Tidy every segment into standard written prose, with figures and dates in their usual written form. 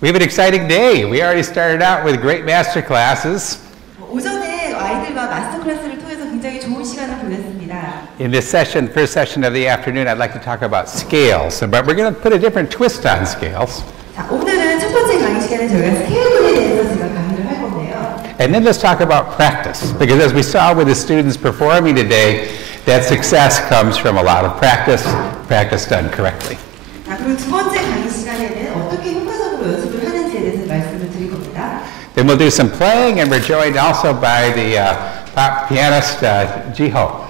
We have an exciting day. We already started out with great master classes. 오전에 아이들과 마스터 클래스를 통해서 굉장히 좋은 시간을 보냈습니다. In this session, first session of the afternoon, I'd like to talk about scales, but we're going to put a different twist on scales. 자, 오늘은 첫 번째 강의 시간에 저희가 스케일에 대해서 제가 강의를 할 건데요. And then let's talk about practice, because as we saw with the students performing today, that success comes from a lot of practice, practice done correctly. 자, 그리고 두 번째 강의 시간에는 어떻게 효과적으로 연습을 하는지에 대해서 말씀을 드릴 겁니다. Then we'll do some playing, and we're joined also by the pop pianist Jiho.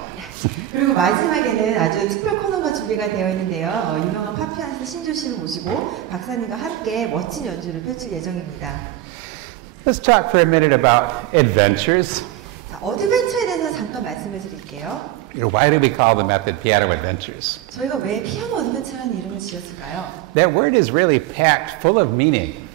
그리고 마지막에는 아주 특별 코너가 준비가 되어 있는데요. 유명한 팝 피아니스트 신조 씨를 모시고 박사님과 함께 멋진 연주를 펼칠 예정입니다. Let's talk for a minute about adventures. 자, 어드벤처에 대해서 잠깐 말씀을 드릴게요. Why do we call the method piano adventures? 저희가 왜 피아노 어드벤처라는 이름을 지었을까요? That word is really packed full of meaning.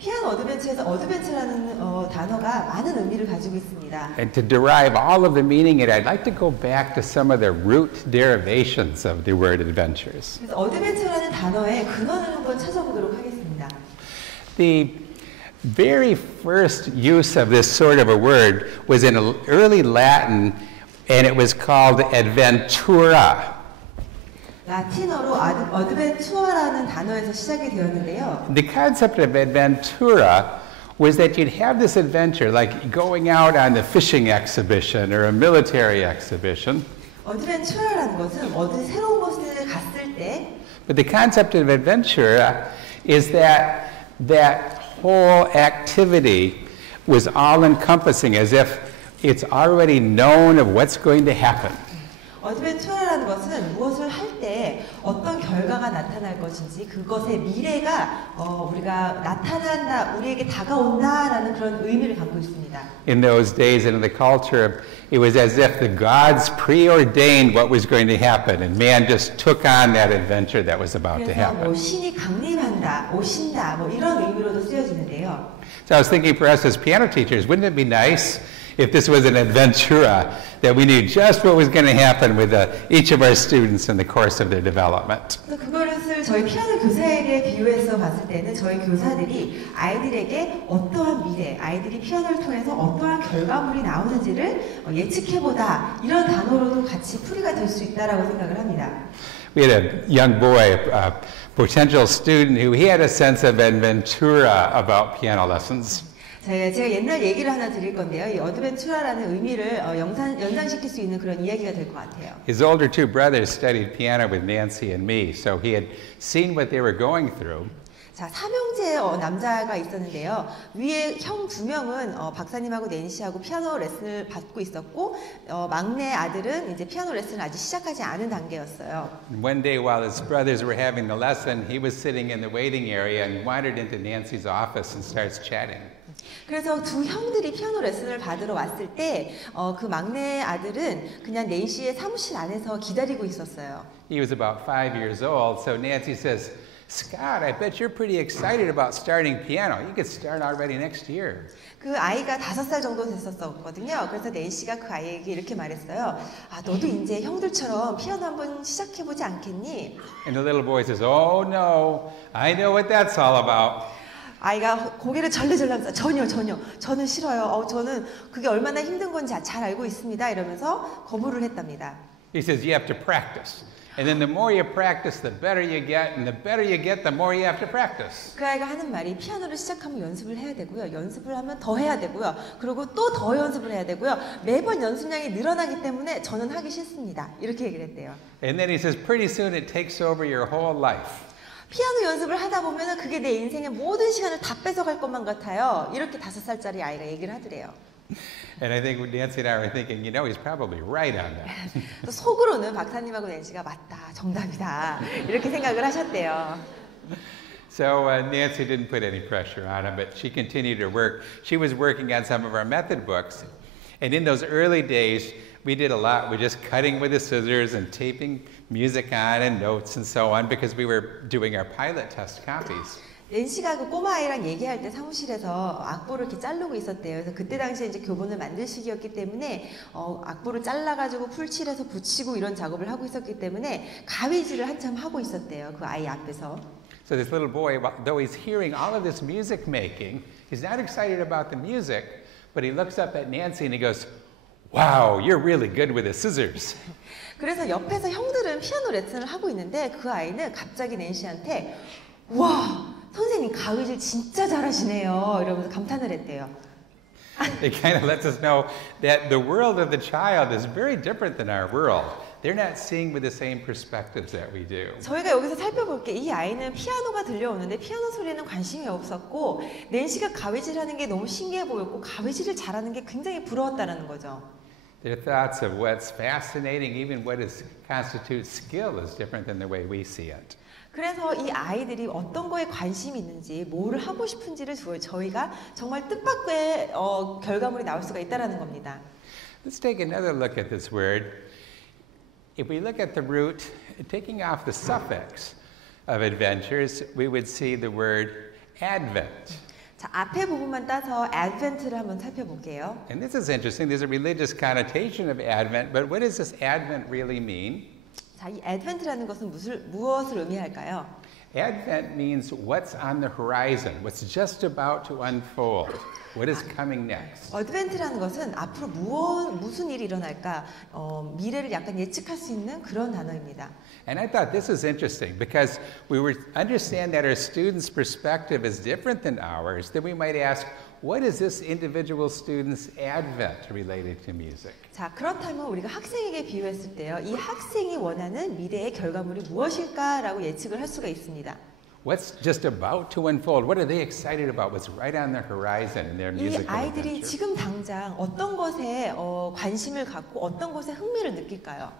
피아노 어드벤처에서 어드벤처라는 단어가 많은 의미를 가지고 있습니다. And to derive all of the meaning, I'd like to go back to some of the root derivations of the word adventures. 그래서 어드벤처라는 단어의 근원을 한번 찾아보도록 하겠습니다. The very first use of this sort of a word was in early Latin, and it was called adventura. 라틴어로 어드벤처라는 단어에서 시작이 되었는데요. The concept of adventura was that you'd have this adventure, like going out on a fishing exhibition or a military exhibition. 어드벤처라는 것은 어디 새로운 곳에 갔을 때. But the concept of adventura is that whole activity was all-encompassing, as if it's already known of what's going to happen. 어드벤처라는 것은 무엇을 할 때 어떤 결과가 나타날 것인지 그것의 미래가 우리가 나타난다, 우리에게 다가온다라는 그런 의미를 갖고 있습니다. In those days and in the culture, it was as if the gods preordained what was going to happen, and man just took on that adventure that was about to 그래서 happen. 뭐 신이 강림한다, 오신다, 뭐 이런 의미로도 쓰여지는데요. So I was thinking for us as piano teachers, wouldn't it be nice if this was an adventura, that we knew just what was going to happen with each of our students in the course of their development. 그것을 저희 피아노 교사에게 비유해서 봤을 때는 저희 교사들이 아이들에게 어떠한 미래, 아이들이 피아노를 통해서 어떠한 결과물이 나오는지를 예측해보다 이런 단어로도 같이 풀이가 될 수 있다라고 생각을 합니다. We had a young boy, a potential student, who he had a sense of adventura about piano lessons. 제가 옛날 얘기를 하나 드릴 건데요. 이 어드벤처라는 의미를 연상시킬 수 있는 그런 이야기가 될 것 같아요. His older two brothers studied piano with Nancy and me, so he had seen what they were going through. 자, 삼형제 남자가 있었는데요. 위에 형 두 명은 박사님하고 낸시하고 피아노 레슨을 받고 있었고 막내 아들은 이제 피아노 레슨을 아직 시작하지 않은 단계였어요. One day while his brothers were having the lesson, he was sitting in the waiting area and wandered into Nancy's office and starts chatting. 그래서 두 형들이 피아노 레슨을 받으러 왔을 때 그 막내 아들은 그냥 낸시의 사무실 안에서 기다리고 있었어요. He was about 5 years old, so Nancy says, Scott, I bet you're pretty excited about starting piano. You could start already next year. 그 아이가 5살 정도 됐었거든요. 그래서 낸시가 그 아이에게 이렇게 말했어요. 아, 너도 이제 형들처럼 피아노 한번 시작해보지 않겠니? And the little boy says, oh no, I know what that's all about. 아이가 고개를 절레절레하면서 전혀 저는 싫어요. 저는 그게 얼마나 힘든 건지 잘 알고 있습니다. 이러면서 거부를 했답니다. He says you have to practice. And then the more you practice, the better you get. And the better you get, the more you have to practice. 그 아이가 하는 말이 피아노를 시작하면 연습을 해야 되고요. 연습을 하면 더 해야 되고요. 그리고 또 더 연습을 해야 되고요. 매번 연습량이 늘어나기 때문에 저는 하기 싫습니다. 이렇게 얘기를 했대요. And then he says pretty soon it takes over your whole life. 피아노 연습을 하다 보면은 그게 내 인생의 모든 시간을 다 뺏어갈 것만 같아요. 이렇게 5살짜리 아이가 얘기를 하더래요. And I think Nancy and I were thinking, you know, he's probably right on that. 속으로는 박사님하고 낸시가 맞다, 정답이다 이렇게 생각을 하셨대요. So Nancy didn't put any pressure on him, but she continued to work. She was working on some of our method books, and in those early days, we did a lot. We're just cutting with the scissors and taping music on and notes and so on because we were doing our pilot test copies. 낸시가 그 꼬마 아이랑 얘기할 때 사무실에서 악보를 이렇게 자르고 있었대요. 그래서 그때 당시에 이제 교본을 만들 시기였기 때문에 악보를 잘라가지고 풀칠해서 붙이고 이런 작업을 하고 있었기 때문에 가위질을 한참 하고 있었대요. 그 아이 앞에서. So this little boy, though he's hearing all of this music making, he's not excited about the music, but he looks up at Nancy and he goes, "Wow, you're really good with the scissors." 그래서 옆에서 형들은 피아노 레슨을 하고 있는데 그 아이는 갑자기 낸시한테 와, 선생님 가위질 진짜 잘하시네요. 이러면서 감탄을 했대요. It kind of lets us know that the world of the child is very different than our world. They're not seeing with the same perspectives that we do. 저희가 여기서 살펴볼 게 이 아이는 피아노가 들려오는데 피아노 소리에는 관심이 없었고 낸시가 가위질하는 게 너무 신기해 보였고 가위질을 잘하는 게 굉장히 부러웠다는 거죠. Their thoughts of what's fascinating, even what constitutes skill, is different than the way we see it. 그래서 이 아이들이 어떤 거에 관심이 있는지, 뭐를 하고 싶은지를 저희가 정말 뜻밖의 결과물이 나올 수가 있다는 겁니다. Let's take another look at this word. If we look at the root, taking off the suffix of adventures, we would see the word advent. 자, 앞에 부분만 따서 advent를 한번 살펴볼게요. And this is interesting. There's a religious connotation of advent, but what does this advent really mean? 자, 이 advent라는 것은 무엇을 의미할까요? Advent means what's on the horizon, what's just about to unfold, what is coming next. 어드벤트라는 것은 앞으로 무슨 일이 일어날까, 미래를 약간 예측할 수 있는 그런 단어입니다. And I thought this was interesting because we understand that our students' perspective is different than ours, then we might ask, what is this individual student's advent related to music? 자, 그렇다면 우리가 학생에게 비유했을 때요, 이 학생이 원하는 미래의 결과물이 무엇일까라고 예측을 할 수가 있습니다. What's just about to unfold? What are they excited about? What's right on the horizon in their musical 이 아이들이 adventure? 지금 당장 어떤 것에 관심을 갖고 어떤 것에 흥미를 느낄까요?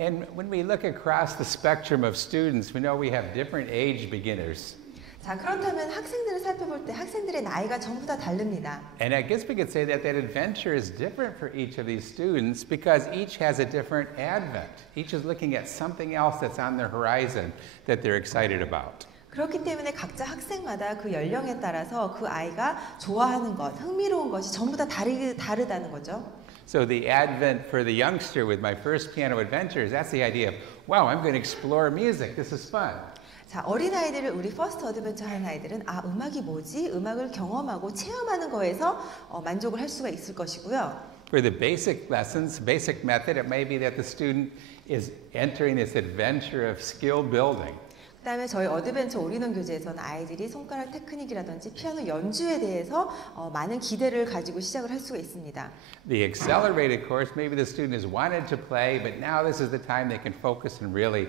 And when we look across the spectrum of students, we know we have different age beginners. 자, 그렇다면 학생들을 살펴볼 때 학생들의 나이가 전부 다 다릅니다. And I guess we could say that adventure is different for each of these students because each has a different advent. Each is looking at something else that's on their horizon that they're excited about. 그렇기 때문에 각자 학생마다 그 연령에 따라서 그 아이가 좋아하는 것, 흥미로운 것이 전부 다 다르다는 거죠. So the advent for the youngster with my first piano adventures, that's the idea of, wow, I'm going to explore music. This is fun. 자, 어린아이들을 우리 퍼스트 어드벤처 하는 아이들은 음악이 뭐지? 음악을 경험하고 체험하는 거에서 만족을 할 수가 있을 것이고요. For the basic lessons, basic method, it may be that the student is entering this adventure of skill building. 그다음에 저희 어드벤처 올인원 교재에서는 아이들이 손가락 테크닉이라든지 피아노 연주에 대해서 많은 기대를 가지고 시작을 할 수가 있습니다. The accelerated course, maybe the student has wanted to play, but now this is the time they can focus and really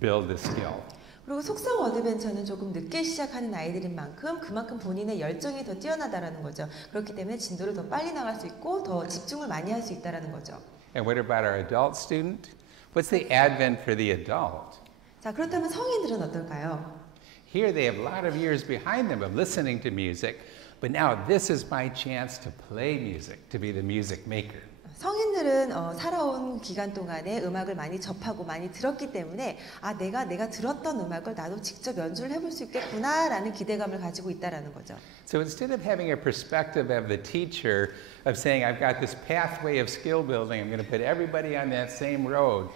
build the skill. 그리고 속성 어드벤처는 조금 늦게 시작하는 아이들인 만큼 그만큼 본인의 열정이 더 뛰어나다라는 거죠. 그렇기 때문에 진도를 더 빨리 나갈 수 있고 더 집중을 많이 할 수 있다라는 거죠. And what about our adult student? What's the advent for the adult? 자, 그렇다면 성인들은 어떨까요? Here they have a lot of years behind them of listening to music, but now this is my chance to play music, to be the music maker. 성인들은 살아온 기간 동안에 음악을 많이 접하고 많이 들었기 때문에 내가 들었던 음악을 나도 직접 연주를 해볼 수 있겠구나라는 기대감을 가지고 있다라는 거죠. So instead of having a perspective of the teacher of saying I've got this pathway of skill building, I'm going to put everybody on that same road.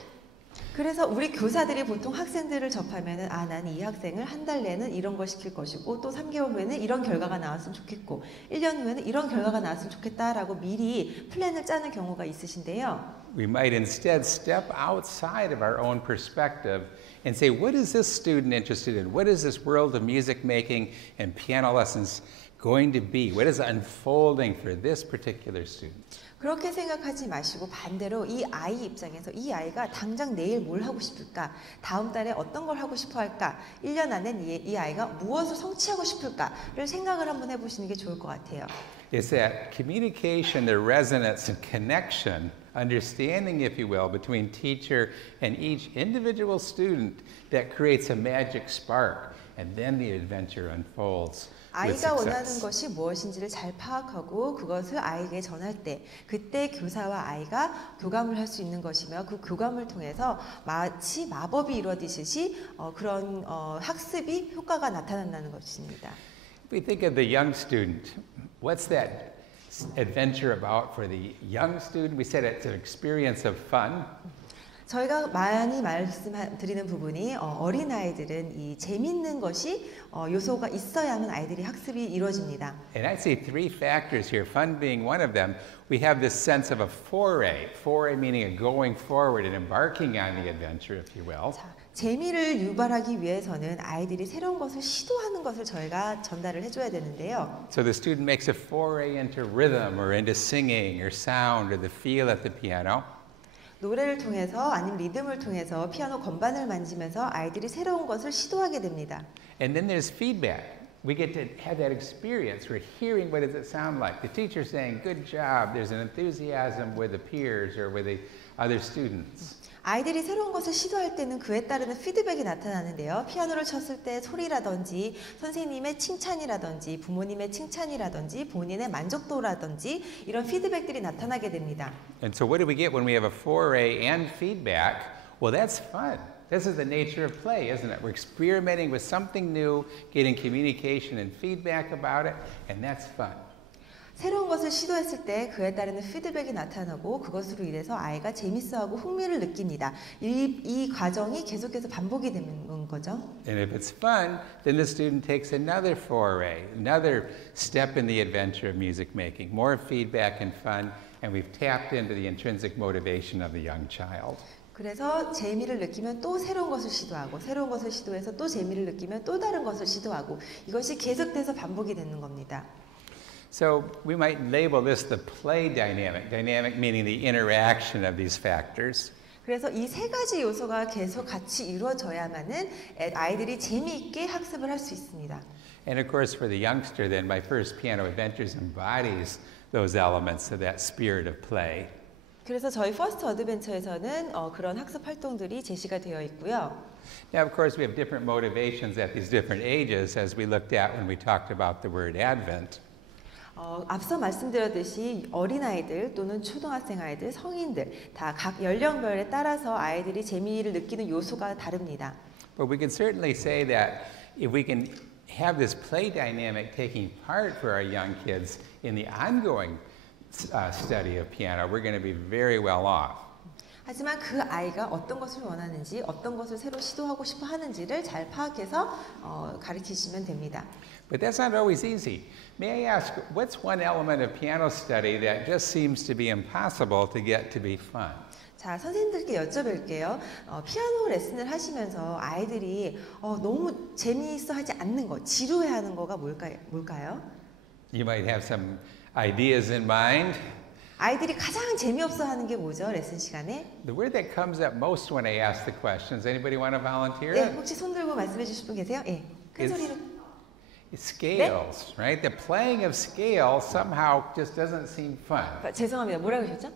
그래서 우리 교사들이 보통 학생들을 접하면은 난 이 학생을 한 달 내는 이런 걸 시킬 것이고 또 3개월 후에는 이런 결과가 나왔으면 좋겠고 1년 후에는 이런 결과가 나왔으면 좋겠다라고 미리 플랜을 짜는 경우가 있으신데요. We might instead step outside of our own perspective and say, what is this student interested in? What is this world of music making and piano lessons going to be? What is unfolding for this particular student? 그렇게 생각하지 마시고 반대로 이 아이 입장에서 이 아이가 당장 내일 뭘 하고 싶을까? 다음 달에 어떤 걸 하고 싶어 할까? 1년 안에 이 아이가 무엇을 성취하고 싶을까를 생각을 한번 해보시는 게 좋을 것 같아요. It's that communication, the resonance and connection, understanding, if you will, between teacher and each individual student that creates a magic spark, and then the adventure unfolds. 아이가 원하는 success. 것이 무엇인지를 잘 파악하고 그것을 아이에게 전할 때 그때 교사와 아이가 교감을 할 수 있는 것이며 그 교감을 통해서 마치 마법이 이루어지듯이 그런 학습이 효과가 나타난다는 것입니다. If we think of the young student, what's that adventure about for the young student? We said it's an experience of fun. 저희가 많이 말씀드리는 부분이 어린아이들은 이 재밌는 것이 요소가 있어야만 아이들이 학습이 이루어집니다. And I see three factors here, fun being one of them. We have this sense of a foray meaning a going forward and embarking on the adventure, if you will. 자, 재미를 유발하기 위해서는 아이들이 새로운 것을 시도하는 것을 저희가 전달을 해줘야 되는데요. So the student makes a foray into rhythm or into singing or sound or the feel at the piano. 노래를 통해서 아니면 리듬을 통해서 피아노 건반을 만지면서 아이들이 새로운 것을 시도하게 됩니다. And then there's feedback. We get to have that experience. We're hearing what does it sound like. The teacher's saying, good job. There's an enthusiasm with the peers or with the other students. 아이들이 새로운 것을 시도할 때는 그에 따르는 피드백이 나타나는데요. 피아노를 쳤을 때 소리라든지 선생님의 칭찬이라든지 부모님의 칭찬이라든지 본인의 만족도라든지 이런 피드백들이 나타나게 됩니다. And so what do we get when we have a foray and feedback? Well, that's fun. This is the nature of play, isn't it? We're experimenting with something new, getting communication and feedback about it, and that's fun. 새로운 것을 시도했을 때 그에 따르는 피드백이 나타나고 그것으로 인해서 아이가 재밌어하고 흥미를 느낍니다. 이 과정이 계속해서 반복이 되는 거죠. And if it's fun, then the student takes another foray, another step in the adventure of music making, more feedback and fun, and we've tapped into the intrinsic motivation of the young child. 그래서 재미를 느끼면 또 새로운 것을 시도하고 새로운 것을 시도해서 또 재미를 느끼면 또 다른 것을 시도하고 이것이 계속돼서 반복이 되는 겁니다. So we might label this the play dynamic, dynamic meaning the interaction of these factors. 그래서 이 세 가지 요소가 계속 같이 이루어져야만은 아이들이 재미있게 학습을 할 수 있습니다. And of course for the youngster then, my first piano adventures embodies those elements of that spirit of play. 그래서 저희 퍼스트 어드벤처에서는 그런 학습 활동들이 제시가 되어 있고요. Now of course we have different motivations at these different ages as we looked at when we talked about the word Advent. 앞서 말씀드렸듯이 어린아이들 또는 초등학생 아이들, 성인들 다 각 연령별에 따라서 아이들이 재미를 느끼는 요소가 다릅니다. But we can certainly say that if we can have this play dynamic taking part for our young kids in the ongoing study of piano, we're going to be very well off. 하지만 그 아이가 어떤 것을 원하는지, 어떤 것을 새로 시도하고 싶어 하는지를 잘 파악해서 가르치시면 됩니다. But that's not always easy. May I ask, what's one element of piano study that just seems to be impossible to get to be fun? 자, 선생님들께 여쭤볼게요. 피아노 레슨을 하시면서 아이들이 너무 재미있어 하지 않는 것, 지루해하는 거가 뭘까요? You might have some ideas in mind. 아이들이 가장 재미없어 하는 게 뭐죠, 레슨 시간에? The word that comes up most when I ask the questions, anybody want to volunteer? 네, 혹시 손 들고 말씀해 주실 분 계세요? 예. 큰 소리로. Scales, right? The playing of scales somehow just doesn't seem fun. 죄송합니다. 뭐라고 하셨죠?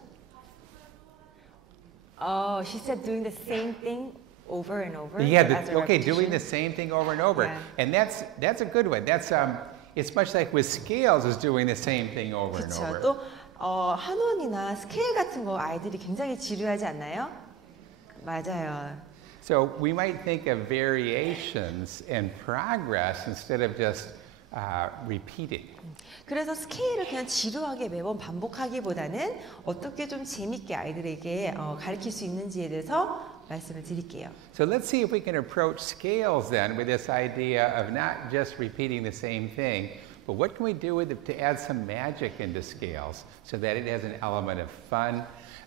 She said doing the same thing over and over. Yeah, okay, doing the same thing over and over. Yeah. And that's a good one. That's it's much like with scales is doing the same thing over and 그렇죠. over. 또 한원이나 스케일 같은 거 아이들이 굉장히 지루하지 않나요? 맞아요. So we might think of variations and progress instead of just repeating. 그래서 스케일을 그냥 지루하게 매번 반복하기보다는 어떻게 좀 재밌게 아이들에게 가르칠 수 있는지에 대해서 말씀을 드릴게요. So let's see if we can approach scales then with this idea of not just repeating the same thing, but what can we do with it to add some magic into scales so that it has an element of fun,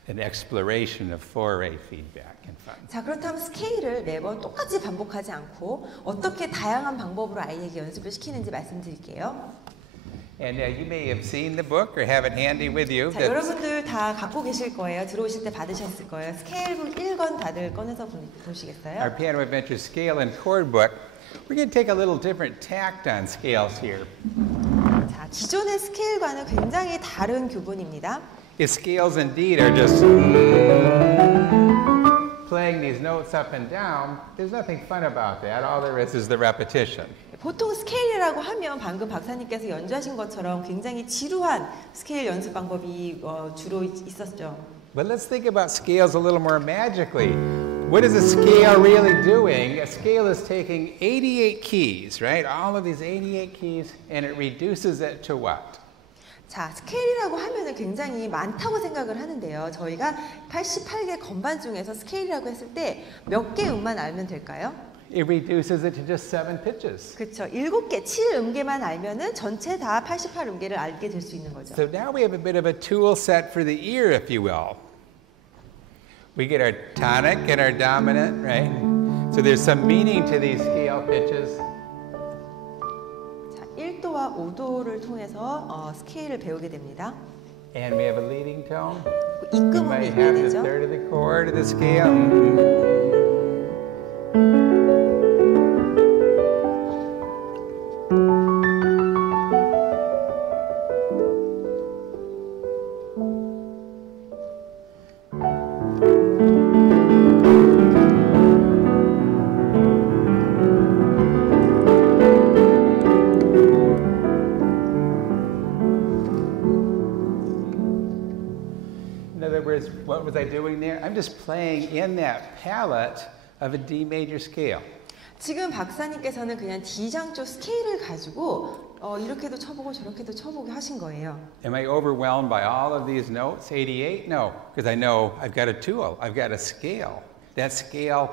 an exploration of foray feedback and fun. 자, 그렇다면 스케일을 매번 똑같이 반복하지 않고 어떻게 다양한 방법으로 아이에게 연습을 시키는지 말씀드릴게요. And you may have seen the book or have it handy with you. 자, 여러분들 다 갖고 계실 거예요. 들어오실 때 받으셨을 거예요. 스케일북 1권 다들 꺼내서 보시겠어요? Our Piano Adventure Scale and Chord Book. We're going to take a little different tact on scales here. 자, 기존의 스케일과는 굉장히 다른 교본입니다. If scales indeed are just playing these notes up and down, there's nothing fun about that. All there is the repetition. 보통 스케일이라고 하면 방금 박사님께서 연주하신 것처럼 굉장히 지루한 스케일 연습 방법이 주로 있었죠. But let's think about scales a little more magically. What is a scale really doing? A scale is taking 88 keys, right? All of these 88 keys, and it reduces it to what? 자, 스케일이라고 하면은 굉장히 많다고 생각을 하는데요. 저희가 88개 건반 중에서 스케일이라고 했을 때 몇 개 음만 알면 될까요? It reduces it to just 7 pitches. 그렇죠. 7개, 7음계만 알면은 전체 다 88음계를 알게 될 수 있는 거죠. So now we have a bit of a tool set for the ear, if you will. We get our tonic and our dominant, right? So there's some meaning to these scale pitches. 자, 1도와 5도를 통해서 스케일을 배우게 됩니다. And we have a leading tone. We 입금음이 might 있게 have the 되죠. third of the chord of the scale. What was I doing there? I'm just playing in that palette of a D major scale. 지금 박사님께서는 그냥 D장조 스케일을 가지고 이렇게도 쳐보고 저렇게도 쳐보고 하신 거예요. Am I overwhelmed by all of these notes? 88? No, because I know I've got a tool. I've got a scale. That scale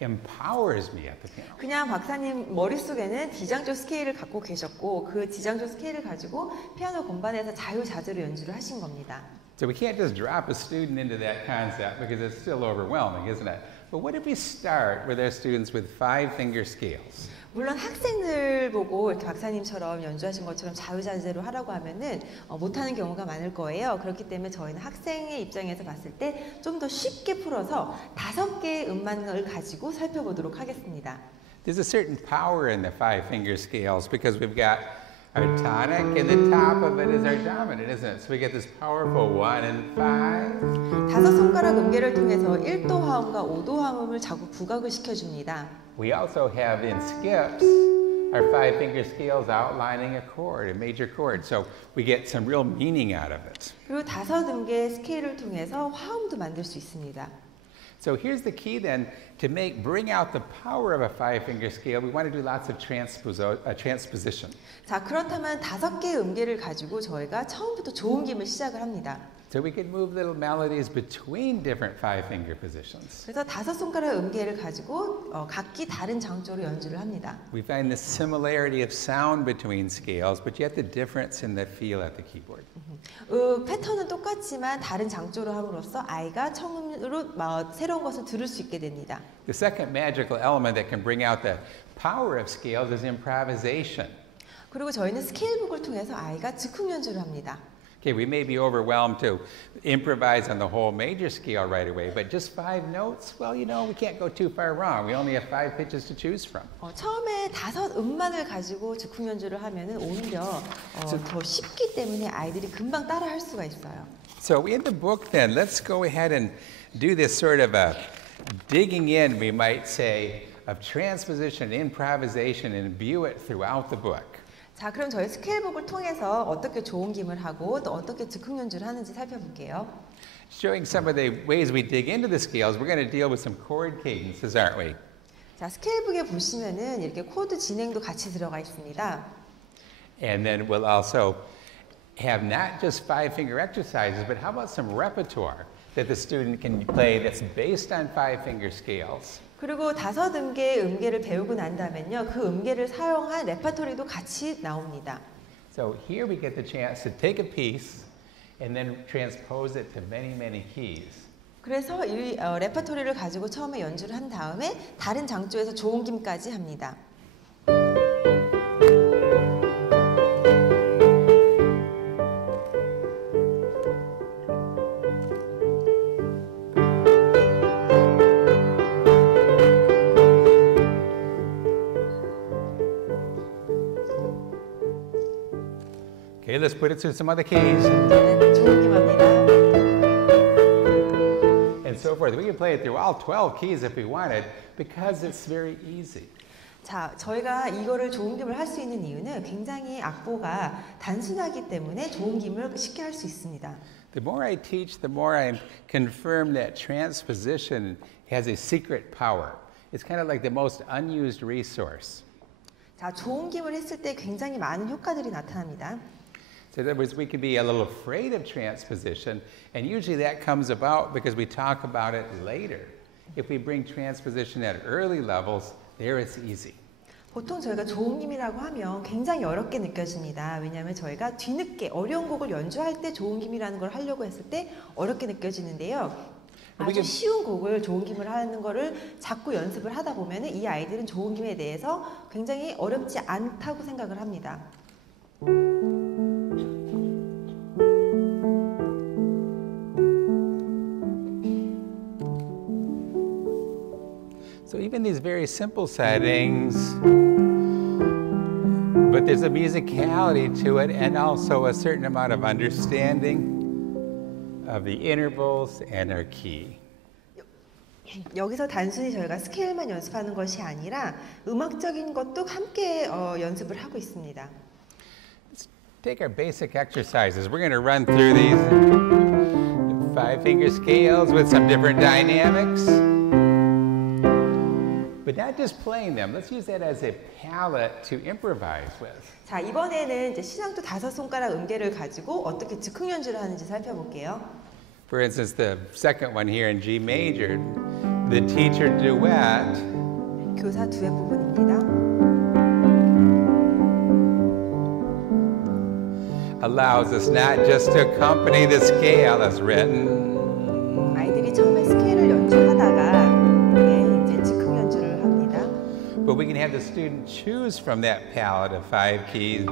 empowers me at the piano. 그냥 박사님 머릿속에는 D장조 스케일을 갖고 계셨고 그 D장조 스케일을 가지고 피아노 건반에서 자유자재로 연주를 하신 겁니다. So we can't just drop a student into that concept because it's still overwhelming, isn't it? But what if we start with our students with 5-finger scales? 물론 학생들 보고 이렇게 박사님처럼 연주하신 것처럼 자유자재로 하라고 하면은 못하는 경우가 많을 거예요. 그렇기 때문에 저희는 학생의 입장에서 봤을 때 좀 더 쉽게 풀어서 5개의 음만을 가지고 살펴보도록 하겠습니다. There's a certain power in the 5-finger scales because we've got our tonic and the top of it is our dominant, isn't it? So we get this powerful 1 and 5. 5손가락 음계를 통해서 1도 화음과 5도 화음을 자꾸 부각을 시켜줍니다. We also have in skips our 5-finger scales outlining a chord, a major chord. So we get some real meaning out of it. 그리고 5음계 스케일을 통해서 화음도 만들 수 있습니다. So here's the key then to bring out the power of a 5-finger scale. We want to do lots of transposition. 자, 그렇다면 5개의 음계를 가지고 저희가 처음부터 좋은 김을 시작을 합니다. So we can move little melodies between different 5-finger positions. 그래서 5손가락 음계를 가지고 각기 다른 장조로 연주를 합니다. We find the similarity of sound between scales, but yet the difference in the feel at the keyboard. 패턴은 똑같지만 다른 장조로 함으로써 아이가 처음으로 새로운 것을 들을 수 있게 됩니다. The second magical element that can bring out the power of scales is improvisation. 그리고 저희는 스케일북을 통해서 아이가 즉흥 연주를 합니다. Okay, we may be overwhelmed to improvise on the whole major scale right away, but just 5 notes, well, you know, we can't go too far wrong. We only have 5 pitches to choose from. 처음에 5음만을 가지고 즉흥 연주를 하면은 오히려 더 쉽기 때문에 아이들이 금방 따라할 수가 있어요. So in the book then, let's go ahead and do this sort of a digging in, we might say, of transposition, improvisation, and view it throughout the book. 자, 그럼 저희 스케일북을 통해서 어떻게 좋은 김을 하고 또 어떻게 즉흥 연주를 하는지 살펴볼게요. Showing some of the ways we dig into the scales, we're going to deal with some chord cadences, aren't we? 자, 스케일북에 보시면은 이렇게 코드 진행도 같이 들어가 있습니다. And then we'll also have not just 5-finger exercises, but how about some repertoire that the student can play that's based on 5-finger scales. 그리고 5음계의 음계를 배우고 난 다음엔요, 그 음계를 사용한 레퍼토리도 같이 나옵니다. So here we get the chance to take a piece and then transpose it to many, many keys. 그래서 이 레퍼토리를 가지고 처음에 연주를 한 다음에 다른 장조에서 좋은 김까지 합니다. Okay, let's put it through some other keys. 좋은 김 합니다. And so forth. We can play it through all 12 keys if we wanted because it's very easy. 자, 저희가 이거를 좋은 김을 할 수 있는 이유는 굉장히 악보가 단순하기 때문에 좋은 김을 쉽게 할 수 있습니다. The more I teach, the more I confirm that transposition has a secret power. It's kind of like the most unused resource. 자, 좋은 김을 했을 때 굉장히 많은 효과들이 나타납니다. So in other words, we can be a little afraid of transposition, and usually that comes about because we talk about it later. If we bring transposition at early levels, there it's easy. 보통 저희가 좋은 김이라고 하면 굉장히 어렵게 느껴집니다. 왜냐하면 저희가 뒤늦게 어려운 곡을 연주할 때 좋은 김이라는 걸 하려고 했을 때 어렵게 느껴지는데요. 아주 쉬운 곡을 좋은 김을 하는 거를 자꾸 연습을 하다 보면 이 아이들은 좋은 김에 대해서 굉장히 어렵지 않다고 생각을 합니다. So even these very simple settings, but there's a musicality to it and also a certain amount of understanding of the intervals and our key. 여기서 단순히 저희가 스케일만 연습하는 것이 아니라 음악적인 것도 함께 연습을 하고 있습니다. Let's take our basic exercises. We're going to run through these 5-finger scales with some different dynamics. But not just playing them. Let's use that as a palette to improvise with. 자, 이번에는 이제 시장도 5손가락 음계를 가지고 어떻게 즉흥 연주를 하는지 살펴볼게요. For instance, the second one here in G major, the teacher duet. 교사 두엣 부분입니다. Allows us not just to accompany the scale as written. 아이들이 처음에 스케일을 연주하다가 이제 즉흥 연주를 합니다. But we can have the student choose from that palette of 5 keys.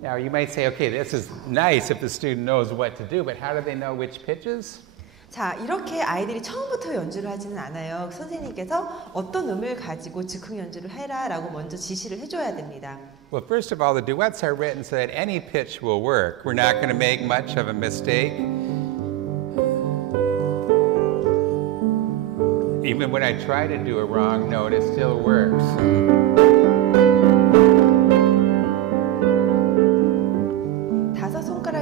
Now you might say, okay, this is nice if the student knows what to do, but how do they know which pitches? 자, 이렇게 아이들이 처음부터 연주를 하지는 않아요. 선생님께서 어떤 음을 가지고 즉흥 연주를 해라라고 먼저 지시를 해줘야 됩니다. Well, first of all, the duets are written so that any pitch will work. We're not going to make much of a mistake. Even when I try to do a wrong note, it still works.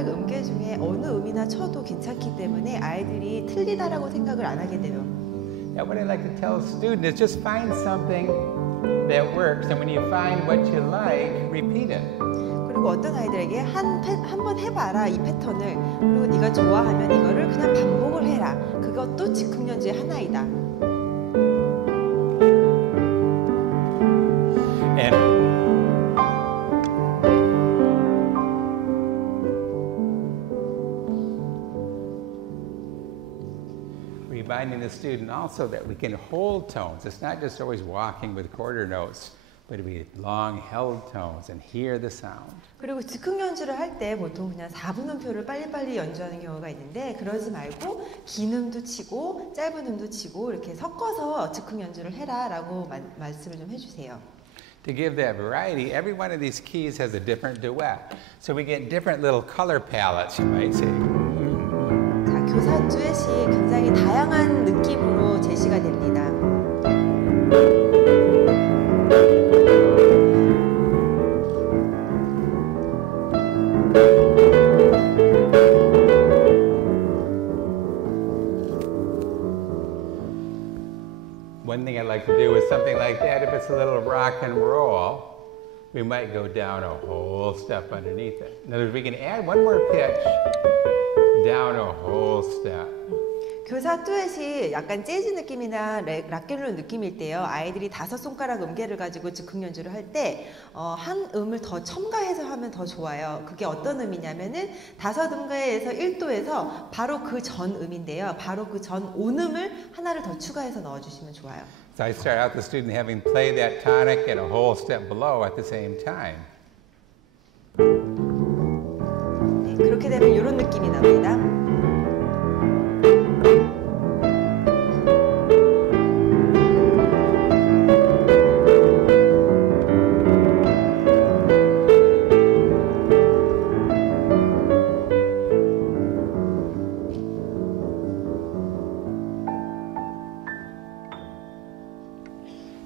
음계 중에 어느 음이나 쳐도 괜찮기 때문에 아이들이 틀리다라고 생각을 안 하게 돼요. Now, what I like to tell a student is just find something that works, and when you find what you like, repeat it. 그리고 어떤 아이들에게 한번 해봐라 이 패턴을. 그리고 네가 좋아하면 이거를 그냥 반복을 해라. 그것도 즉흥 연주의 하나이다. And reminding the student also that we can hold tones. It's not just always walking with quarter notes, but we long held tones and hear the sound. 그리고 즉흥 연주를 할 때 보통 그냥 4분음표를 빨리빨리 연주하는 경우가 있는데 그러지 말고 긴 음도 치고 짧은 음도 치고 이렇게 섞어서 즉흥 연주를 해라라고 말씀을 좀 해주세요. To give that variety, every one of these keys has a different duet. So we get different little color palettes, you might say. 교사 듀엣이 굉장히 다양한 느낌으로 제시가 됩니다. One thing I like to do is something like that. If it's a little rock and roll, we might go down a whole step underneath it. In other words, we can add one more pitch. Down a whole step. 교사 듀엣이 약간 재즈 느낌이나 락앤롤 느낌일 때요. 아이들이 5손가락 음계를 가지고 즉흥 연주를 할 때 한 음을 더 첨가해서 하면 더 좋아요. 그게 어떤 음이냐면은 5음가에서 1도에서 바로 그 전 음인데요. 바로 그 전 온음을 하나를 더 추가해서 넣어주시면 좋아요. So I start out the student having played that tonic and a whole step below at the same time. 그렇게 되면 이런 느낌이 납니다.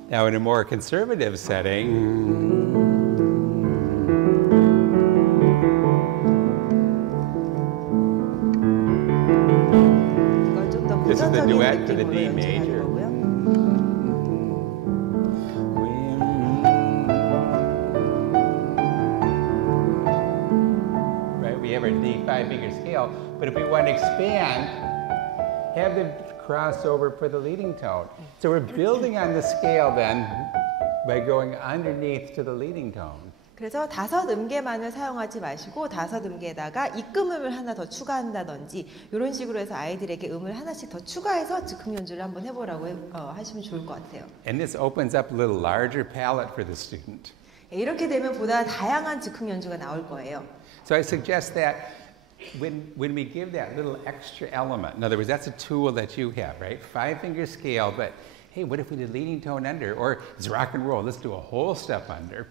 Now, in a more conservative setting, 이걸 좀 더 this is the 고전적인 duet to the 느낌으로 D 연주하는 major. 거고요. Right, we have our D 5-finger scale, but if we want to expand, have them cross over for the leading tone. So we're building on the scale then by going underneath to the leading tone. 그래서 5음계만을 사용하지 마시고 5음계에다가 입금음을 하나 더 추가한다든지 이런 식으로 해서 아이들에게 음을 하나씩 더 추가해서 즉흥 연주를 한번 해보라고 하시면 좋을 것 같아요. And this opens up a little larger palette for the student. 이렇게 되면 보다 다양한 즉흥 연주가 나올 거예요. So I suggest that when we give that little extra element, in other words, that's a tool that you have, right? 5-finger scale, but hey, what if we did leading tone under? Or it's rock and roll, let's do a whole step under.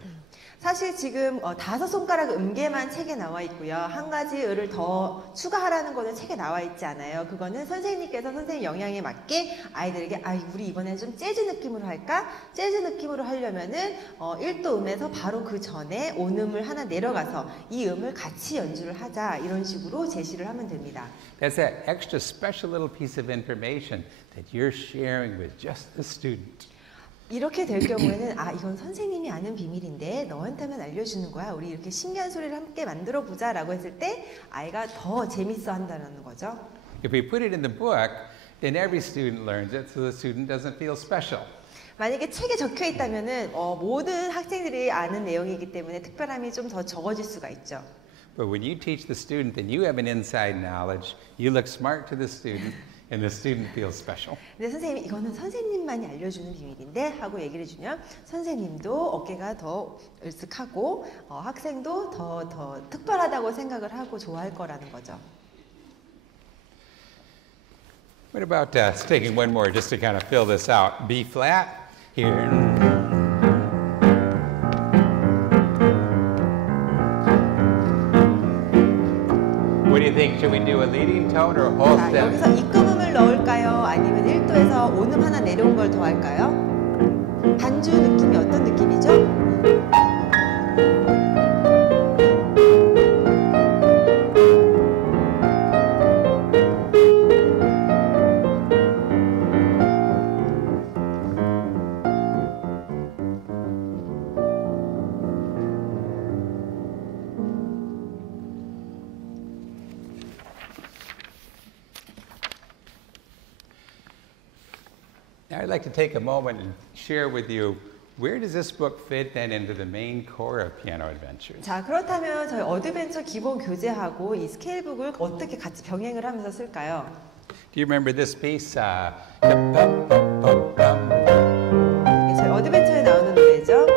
사실 지금 5손가락 음계만 책에 나와 있고요. 한 가지 을을 더 추가하라는 거는 책에 나와 있지 않아요. 그거는 선생님께서 선생님 영향에 맞게 아이들에게 우리 이번에 좀 재즈 느낌으로 할까? 재즈 느낌으로 하려면은 1도 음에서 바로 그 전에 온음을 하나 내려가서 이 음을 같이 연주를 하자 이런 식으로 제시를 하면 됩니다. That's that extra special little piece of information that you're sharing with just the student. 이렇게 될 경우에는 이건 선생님이 아는 비밀인데 너한테만 알려주는 거야. 우리 이렇게 신기한 소리를 함께 만들어 보자 라고 했을 때 아이가 더 재밌어 한다는 거죠. If we put it in the book, then every student learns it, so the student doesn't feel special. 만약에 책에 적혀 있다면은 모든 학생들이 아는 내용이기 때문에 특별함이 좀 더 적어질 수가 있죠. But when you teach the student, then you have an inside knowledge. You look smart to the student, and the student feels special. 근데 선생님이 이거는 선생님만이 알려주는 비밀인데 하고 얘기를 해주면 선생님도 어깨가 더 으쓱하고 학생도 더 특별하다고 생각을 하고 좋아할 거라는 거죠. What about taking one more just to kind of fill this out? B flat here. What do you think? Should we do a leading tone or a whole 자, step? 여기서 입금음을 넣을까요? 아니면 1도에서 온음 하나 내려온 걸 더 할까요? 반주 느낌이 어떤 느낌이죠? Now I'd like to take a moment and share with you where does this book fit then into the main core of Piano Adventures? 자, 그렇다면 저희 어드벤처 기본 교재하고 이 스케일북을 어떻게 같이 병행을 하면서 쓸까요? Do you remember this piece? 이게 저희 어드벤처에 나오는 노래죠.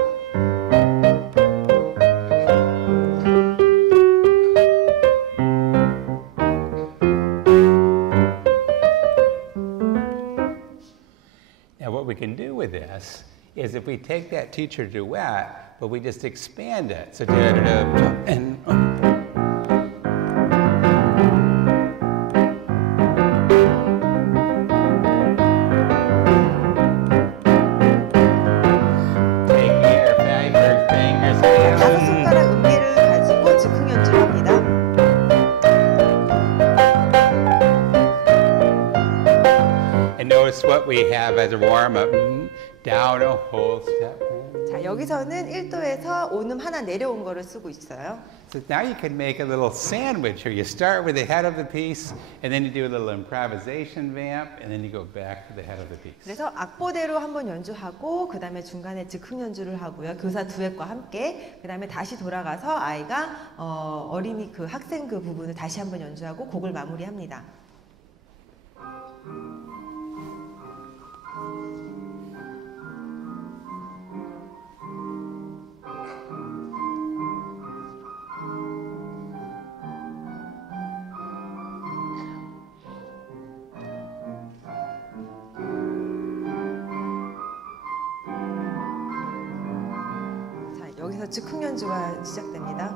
Now what we can do with this is if we take that teacher duet, but we just expand it. So and 다섯 손가락 음계를 가지고 즉흥 연주를 합니다. And notice what we have as a warm-up. Down a whole step. 자, 여기서는 1도에서 온음 하나 내려온 거를 쓰고 있어요. So now you can make a little sandwich here. You start with the head of the piece, and then you do a little improvisation vamp, and then you go back to the head of the piece. 그래서 악보대로 한번 연주하고 그 다음에 중간에 즉흥 연주를 하고요. 교사 두엣과 함께 그 다음에 다시 돌아가서 아이가 어린이 그 학생 그 부분을 다시 한번 연주하고 곡을 마무리합니다. 여기서 즉흥 연주가 시작됩니다.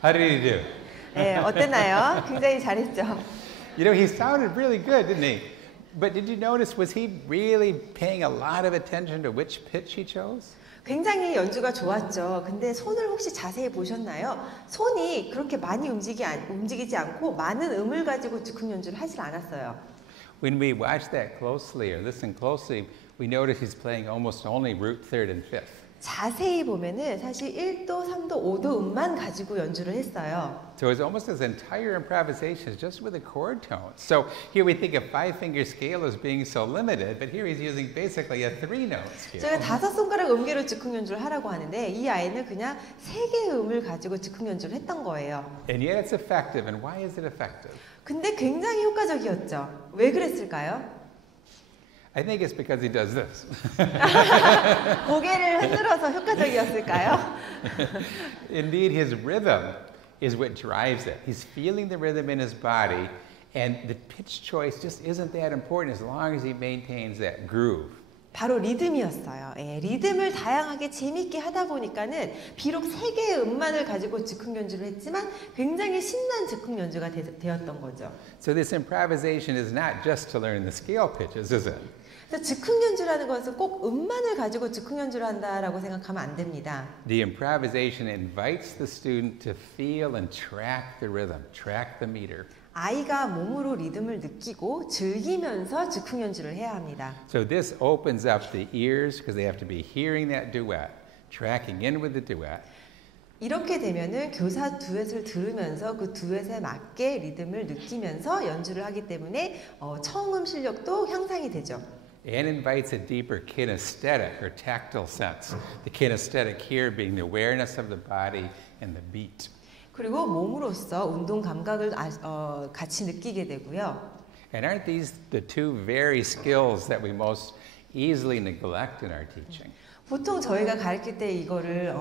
How did he do? 네, 어땠나요? 굉장히 잘했죠. You know, he sounded really good, didn't he? But did you notice, was he really paying a lot of attention to which pitch he chose? 굉장히 연주가 좋았죠. 근데 손을 혹시 자세히 보셨나요? 손이 그렇게 많이 움직이지 않고 많은 음을 가지고 즉흥 연주를 하질 않았어요. When we watch that closely or listen closely, we notice he's playing almost only root third and fifth. 자세히 보면은 사실 1도, 3도, 5도 음만 가지고 연주를 했어요. So it's almost his entire improvisation is just with the chord tones. So here we think of five-finger scale as being so limited, but here he's using basically a three-note scale. 제가 5손가락 음계로 즉흥 연주를 하라고 하는데 이 아이는 그냥 3개의 음을 가지고 즉흥 연주를 했던 거예요. And yet it's effective. And why is it effective? 근데 굉장히 효과적이었죠. 왜 그랬을까요? I think it's because he does this. 고개를 흔들어서 효과적이었을까요? Indeed, his rhythm is what drives it. He's feeling the rhythm in his body, and the pitch choice just isn't that important as long as he maintains that groove. 바로 리듬이었어요. 예, 리듬을 다양하게 재밌게 하다 보니까는 비록 3개의 음만을 가지고 즉흥 연주를 했지만 굉장히 신난 즉흥 연주가 되었던 거죠. So this improvisation is not just to learn the scale pitches, is it? 그래서 즉흥 연주라는 것은 꼭 음만을 가지고 즉흥 연주를 한다라고 생각하면 안 됩니다. The improvisation invites the student to feel and track the rhythm, track the meter. 아이가 몸으로 리듬을 느끼고 즐기면서 즉흥 연주를 해야 합니다. So this opens up the ears because they have to be hearing that duet, tracking in with the duet. 이렇게 되면은 교사 듀엣을 들으면서 그 듀엣에 맞게 리듬을 느끼면서 연주를 하기 때문에 청음 실력도 향상이 되죠. And invites a deeper kinesthetic or tactile sense. The kinesthetic here being the awareness of the body and the beat. 그리고 몸으로써 운동 감각을 같이 느끼게 되고요. And aren't these the two very skills that we most easily neglect in our teaching? 보통 저희가 가르칠 때 이거를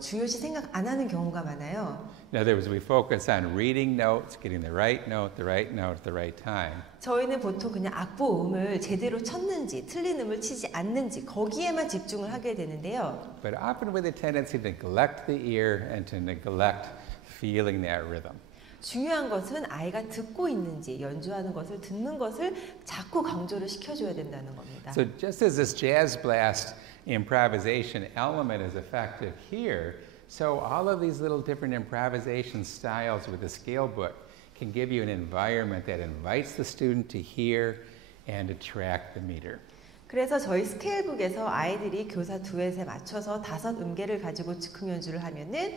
중요시 생각 안 하는 경우가 많아요. In other words, we focus on reading notes, getting the right note at the right time. 저희는 보통 그냥 악보 음을 제대로 쳤는지 틀린 음을 치지 않는지 거기에만 집중을 하게 되는데요. But often with a tendency to neglect the ear and to neglect feeling that rhythm. 중요한 것은 아이가 듣고 있는지 연주하는 것을 듣는 것을 자꾸 강조를 시켜줘야 된다는 겁니다. So just as this jazz blast improvisation element is effective here, so all of these little different improvisation styles with the scale book can give you an environment that invites the student to hear and to track the meter. 그래서 저희 스케일북에서 아이들이 교사 듀엣에 맞춰서 5 음계를 가지고 즉흥 연주를 하면은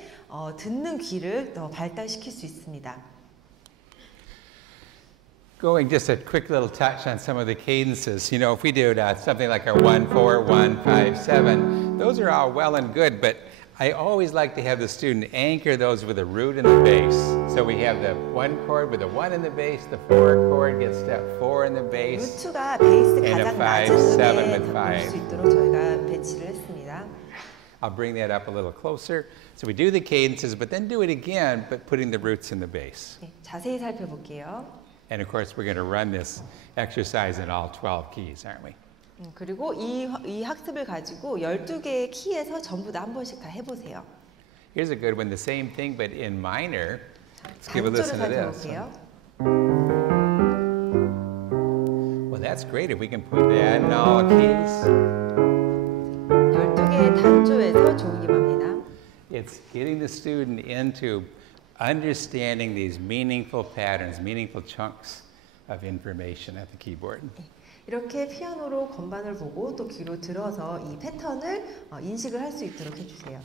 듣는 귀를 더 발달시킬 수 있습니다. Going just a quick little touch on some of the cadences. You know, if we do something like our 1-4, 1-5-7, those are all well and good, but I always like to have the student anchor those with a root in the bass. So we have the 1 chord with a 1 in the bass, the 4 chord gets step 4 in the bass, 루트가 베이스 and a 가장 5, 낮은 7 음에 with 볼 5. 수 있도록 저희가 배치를 했습니다. I'll bring that up a little closer. So we do the cadences, but then do it again, but putting the roots in the bass. 네, 자세히 살펴볼게요. And of course, we're going to run this exercise in all 12 keys, aren't we? 그리고 이 학습을 가지고 12개의 키에서 전부 다 한 번씩 다 해보세요. Here's a good one, the same thing, but in minor. Let's give a listen to this. 살펴볼게요. Well, that's great if we can put that in all keys. 12개의 단조에서 좋으기만 합니다. It's getting the student into understanding these meaningful patterns, meaningful chunks of information at the keyboard. 이렇게 피아노로 건반을 보고 또 귀로 들어서 이 패턴을 인식을 할 수 있도록 해주세요.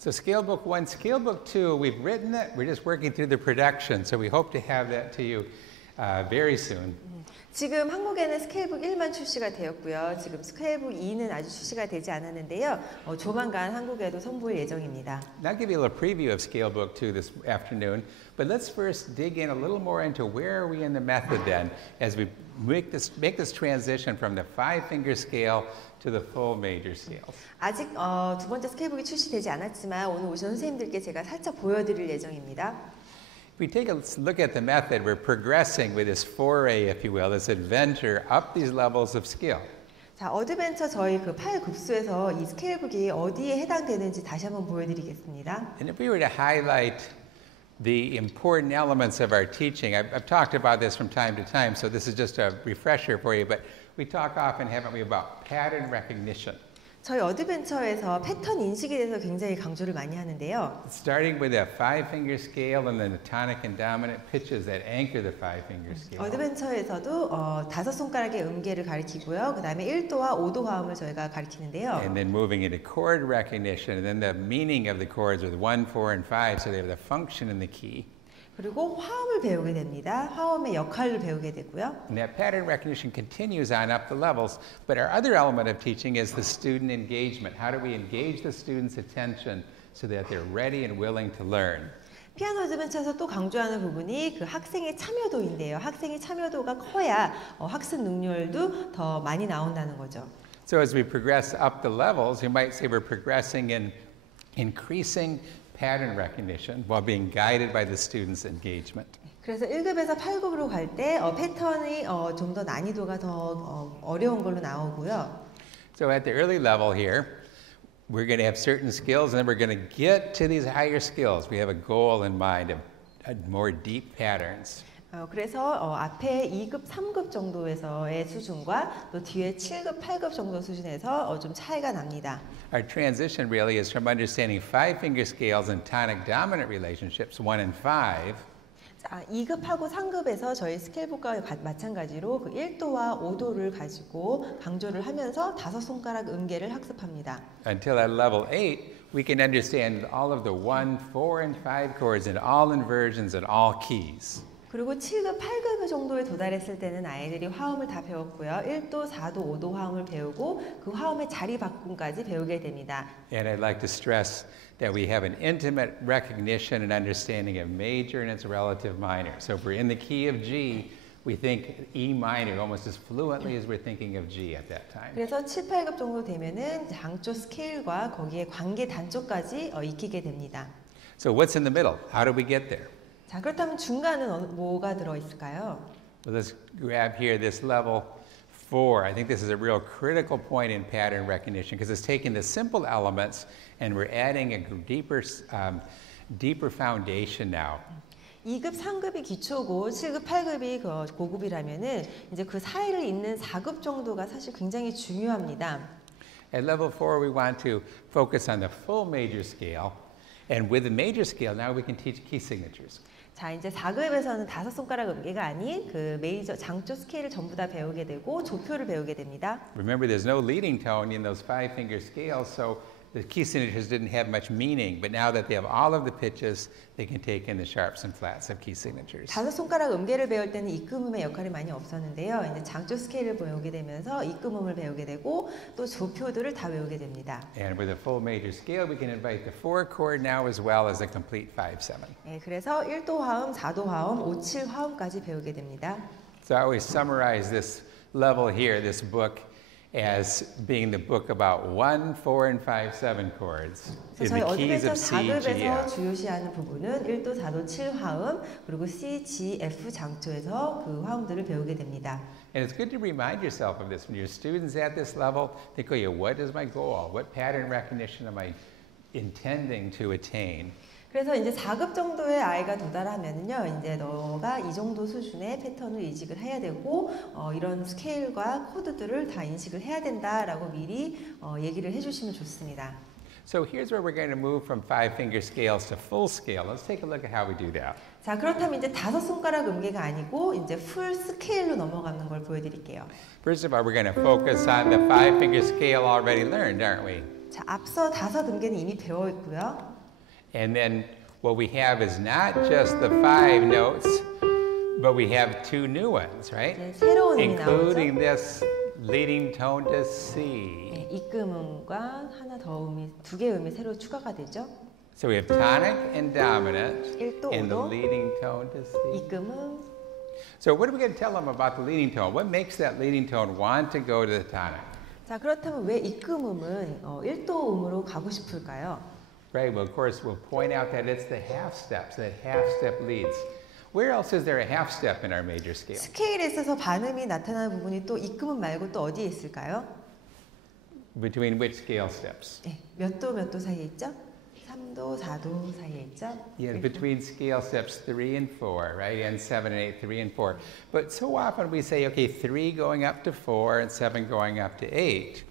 So Scalebook 1, Scalebook 2, we've written it. We're just working through the production. So we hope to have that to you very soon. 지금 한국에는 스케일북 1만 출시가 되었고요. 지금 스케일북 2는 아직 출시가 되지 않았는데요. 조만간 한국에도 선보일 예정입니다. I'll give you a little preview of Scalebook 2 this afternoon, but let's first dig in a little more into where are we in the method then as we make this transition from the 5-finger scale to the full major scales. 아직 두 번째 스케일북이 출시되지 않았지만 오늘 오신 선생님들께 제가 살짝 보여드릴 예정입니다. If we take a look at the method, we're progressing with this foray, if you will, this adventure up these levels of skill. 자, 어드벤처 저희 그 8급수에서 이 스케일북이 어디에 해당되는지 다시 한번 보여드리겠습니다. And if we were to highlight the important elements of our teaching, I've talked about this from time to time, so this is just a refresher for you, but we talk often, haven't we, about pattern recognition. 저희 어드벤처에서 패턴 인식에 대해서 굉장히 강조를 많이 하는데요. Starting with a 5-finger scale and then the tonic and dominant pitches that anchor the 5-finger scale. 어드벤처에서도 5손가락의 음계를 가리키고요. 그 다음에 1도와 5도 화음을 저희가 가리키는데요. And then moving into chord recognition, and then the meaning of the chords with 1, 4, and 5, so they have the function in the key. 그리고 화음을 배우게 됩니다. 화음의 역할을 배우게 되고요. And that pattern recognition continues on up the levels, but our other element of teaching is the student engagement. How do we engage the students' attention so that they're ready and willing to learn? 피아노 어드벤처에서 또 강조하는 부분이 그 학생의 참여도인데요. 학생의 참여도가 커야 학습 능률도 더 많이 나온다는 거죠. So as we progress up the levels, you might say we're progressing in increasing pattern recognition while being guided by the student's engagement. 그래서 1급에서 8급으로 갈 때 패턴이 좀 더 난이도가 더 어려운 걸로 나오고요. So at the early level here, we're going to have certain skills, and then we're going to get to these higher skills. We have a goal in mind of more deep patterns. 그래서 앞에 2급, 3급 정도에서의 수준과 또 뒤에 7급, 8급 정도 수준에서 좀 차이가 납니다. Our transition really is from understanding 5-finger scales and tonic dominant relationships, 1 and 5. 자, 2급하고 3급에서 저희 스케일북과 마찬가지로 그 1도와 5도를 가지고 강조를 하면서 5손가락 음계를 학습합니다. Until at level 8, we can understand all of the 1, 4, and 5 chords in all inversions and all keys. 그리고 7급, 8급 정도에 도달했을 때는 아이들이 화음을 다 배웠고요. 1도, 4도, 5도 화음을 배우고 그 화음의 자리 바꿈까지 배우게 됩니다. And I'd like to stress that we have an intimate recognition and understanding of major and its relative minor. So if we're in the key of G, we think E minor almost as fluently as we're thinking of G at that time. 그래서 7, 8급 정도 되면은 장조 스케일과 거기에 관계 단조까지 익히게 됩니다. So what's in the middle? How do we get there? 자, 그렇다면 중간은 뭐가 들어 있을까요? Well, let's grab here this level 4. I think this is a real critical point in pattern recognition because it's taking the simple elements and we're adding a deeper foundation now. 2급, 3급이 기초고 7급, 8급이 고급이라면은 이제 그 사이를 잇는 4급 정도가 사실 굉장히 중요합니다. At level 4, we want to focus on the full major scale, and with the major scale, now we can teach key signatures. 자, 이제 4급에서는 5손가락 음계가 아닌 그 메이저 장조 스케일을 전부 다 배우게 되고 조표를 배우게 됩니다. Remember, there's no leading tone in those 5-finger scales, so the key signatures didn't have much meaning, but now that they have all of the pitches, they can take in the sharps and flats of key signatures. 5손가락 음계를 배울 때는 입금음의 역할이 많이 없었는데요. 이제 장조 스케일을 배우게 되면서 입금음을 배우게 되고 또 조표들을 다 외우게 됩니다. And with a full major scale, we can invite the 4 chord now as well as a complete 5-7. 네, 그래서 1도 화음, 4도 화음, 5, 7 화음까지 배우게 됩니다. So I always summarize this level here, this book, as being the book about 1, 4, and 5, 7 chords in 저희 the keys 어드벤처 of C, G, 4급에서 F. 주요시하는 부분은 1도, 4도, 7 화음, 그리고 C, G, F 장조에서 그 화음들을 배우게 됩니다. And it's good to remind yourself of this when your students at this level think, oh yeah, what is my goal? What pattern recognition am I intending to attain? 그래서 이제 4급 정도의 아이가 도달하면은요, 이제 너가 이 정도 수준의 패턴을 인식을 해야 되고, 이런 스케일과 코드들을 다 인식을 해야 된다라고 미리 얘기를 해주시면 좋습니다. So here's where we're going to move from 5-finger scales to full scale. Let's take a look at how we do that. 자, 그렇다면 이제 5손가락 음계가 아니고 이제 풀 스케일로 넘어가는 걸 보여드릴게요. First of all, we're going to focus on the 5-finger scale already learned, aren't we? 자, 앞서 5 음계는 이미 배워 있고요. And then what we have is not just the 5 notes, but we have 2 new ones, right? 네, 새로운 음이 Including 나오죠. this leading tone to C. 네, 입금음과 하나 더 음이 2개의 음이 새로 추가가 되죠. So we have tonic and dominant 1도, and the 5도, leading tone to C. 입금음. So what are we going to tell them about the leading tone? What makes that leading tone want to go to the tonic? 자, 그렇다면 왜 입금음은 1도 음으로 가고 싶을까요? Right, well, of course, we'll point out that it's the half steps, that half step leads. Where else is there a half step in our major scale? 스케일에 있어서 반음이 나타나는 부분이 또 입금음 말고 또 어디에 있을까요? Between which scale steps? 네, 몇 도 사이에 있죠? 3도, 4도 사이에 있죠? Yeah, between scale steps 3 and 4, right? And 7 and 8, 3 and 4. But so often we say, okay, 3 going up to 4 and 7 going up to 8.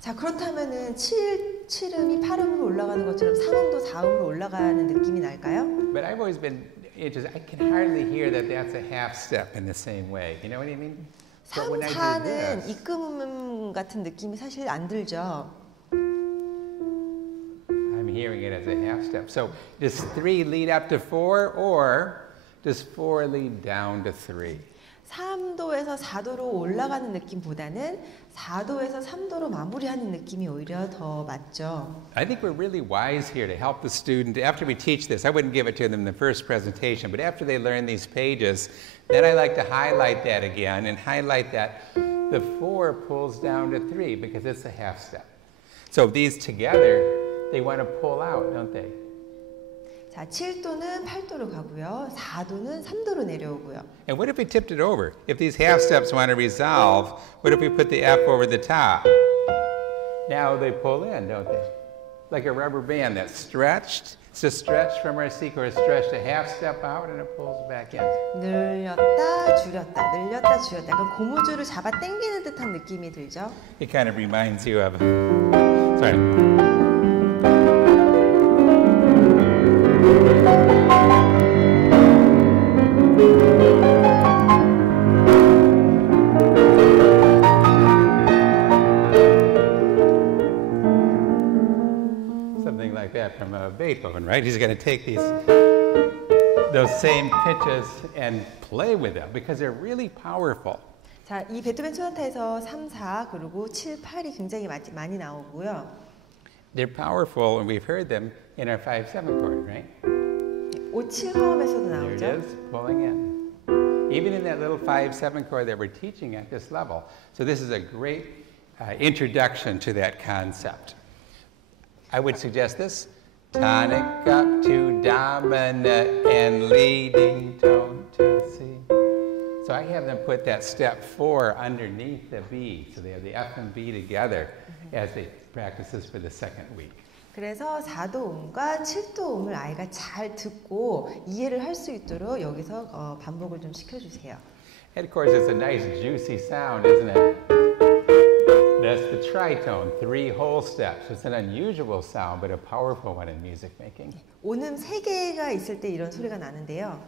자, 그렇다면은 7음이 8음으로 올라가는 것처럼 3음도 4음으로 올라가는 느낌이 날까요? But I've always been interested. I can hardly hear that that's a half step in the same way. You know what I mean? 3, 4는 입금음 같은 느낌이 사실 안 들죠. I'm hearing it as a half step. So does 3 lead up to 4 or does 4 lead down to 3? 3도에서 4도로 올라가는 느낌보다는 4도에서 3도로 마무리하는 느낌이 오히려 더 맞죠. I think we're really wise here to help the student. After we teach this, I wouldn't give it to them in the first presentation, but after they learn these pages, then I like to highlight that again and highlight that the 4 pulls down to 3 because it's a half step. So these together, they want to pull out, don't they? 자, 7도는 8도로 가고요. 4도는 3도로 내려오고요. And what if we tipped it over? If these half steps want to resolve, what if we put the F over the top? Now they pull in, don't they? Like a rubber band that's stretched. It's a stretch from our C chord, stretched a half step out and it pulls back in. 늘렸다, 줄였다, 늘렸다, 줄였다. 그럼 고무줄을 잡아 당기는 듯한 느낌이 들죠? It kind of reminds you of, sorry. Something like that from Beethoven, right? He's going to take those same pitches and play with them because they're really powerful. 자, 이 베토벤 소나타에서 3, 4 그리고 7, 8이 굉장히 많이 나오고요. They're powerful, and we've heard them in our 5/7 chord, right? 5, 7 화음에서도 There it 나오죠. is, pulling in. Even in that little 5/7 chord that we're teaching at this level. So this is a great introduction to that concept. I would suggest this: tonic up to dominant and leading tone to C. So I have them put that step 4 underneath the B, so they have the F and B together as they practice this for the second week. 그래서 4도음과 7도음을 아이가 잘 듣고 이해를 할 수 있도록 여기서 반복을 좀 시켜주세요. And of course, it's a nice juicy sound, isn't it? That's the tritone, 3 whole steps. It's an unusual sound, but a powerful one in music making. 온음 3개가 있을 때 이런 소리가 나는데요.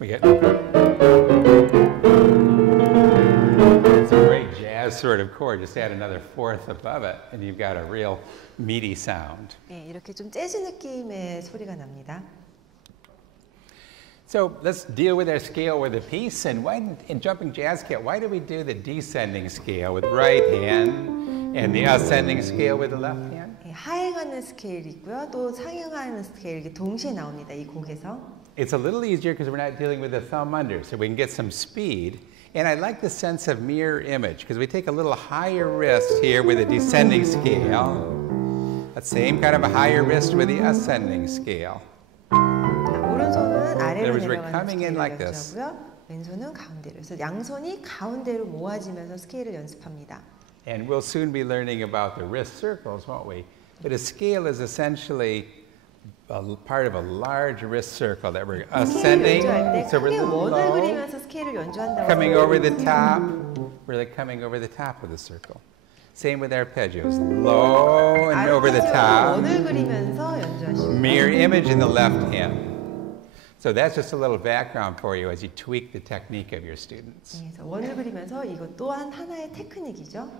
We get it's a great jazz sort of chord. Just add another 4th above it, and you've got a real meaty sound. 네, 이렇게 좀 재즈 느낌의 소리가 납니다. So let's deal with our scale with a piece. And why, in jumping jazz scale, why do we do the descending scale with right hand and the ascending scale with the left hand? 네, 하행하는 스케일이고요. 또 상행하는 스케일 이게 동시에 나옵니다. 이 곡에서. It's a little easier because we're not dealing with the thumb under, so we can get some speed. And I like the sense of mirror image because we take a little higher wrist here with a descending scale, that same kind of a higher wrist with the ascending scale. 오른손은 아래로 we're 내려가는 coming in 스케일을 like this. 연주하고요. 왼손은 가운데로. 그래서 양손이 가운데로 모아지면서 스케일을 연습합니다. And we'll soon be learning about the wrist circles, won't we? But a scale is essentially a part of a large wrist circle that we're ascending. So we're 크게 원을 low, 그리면서 스케일을 연주한다고 coming over the top. We're like coming over the top of the circle. Same with arpeggios, low and over the top. 원을 그리면서 연주하시고. Mirror image in the left hand. So that's just a little background for you as you tweak the technique of your students. 그래서 원을 그리면서 이것 또한 하나의 테크닉이죠.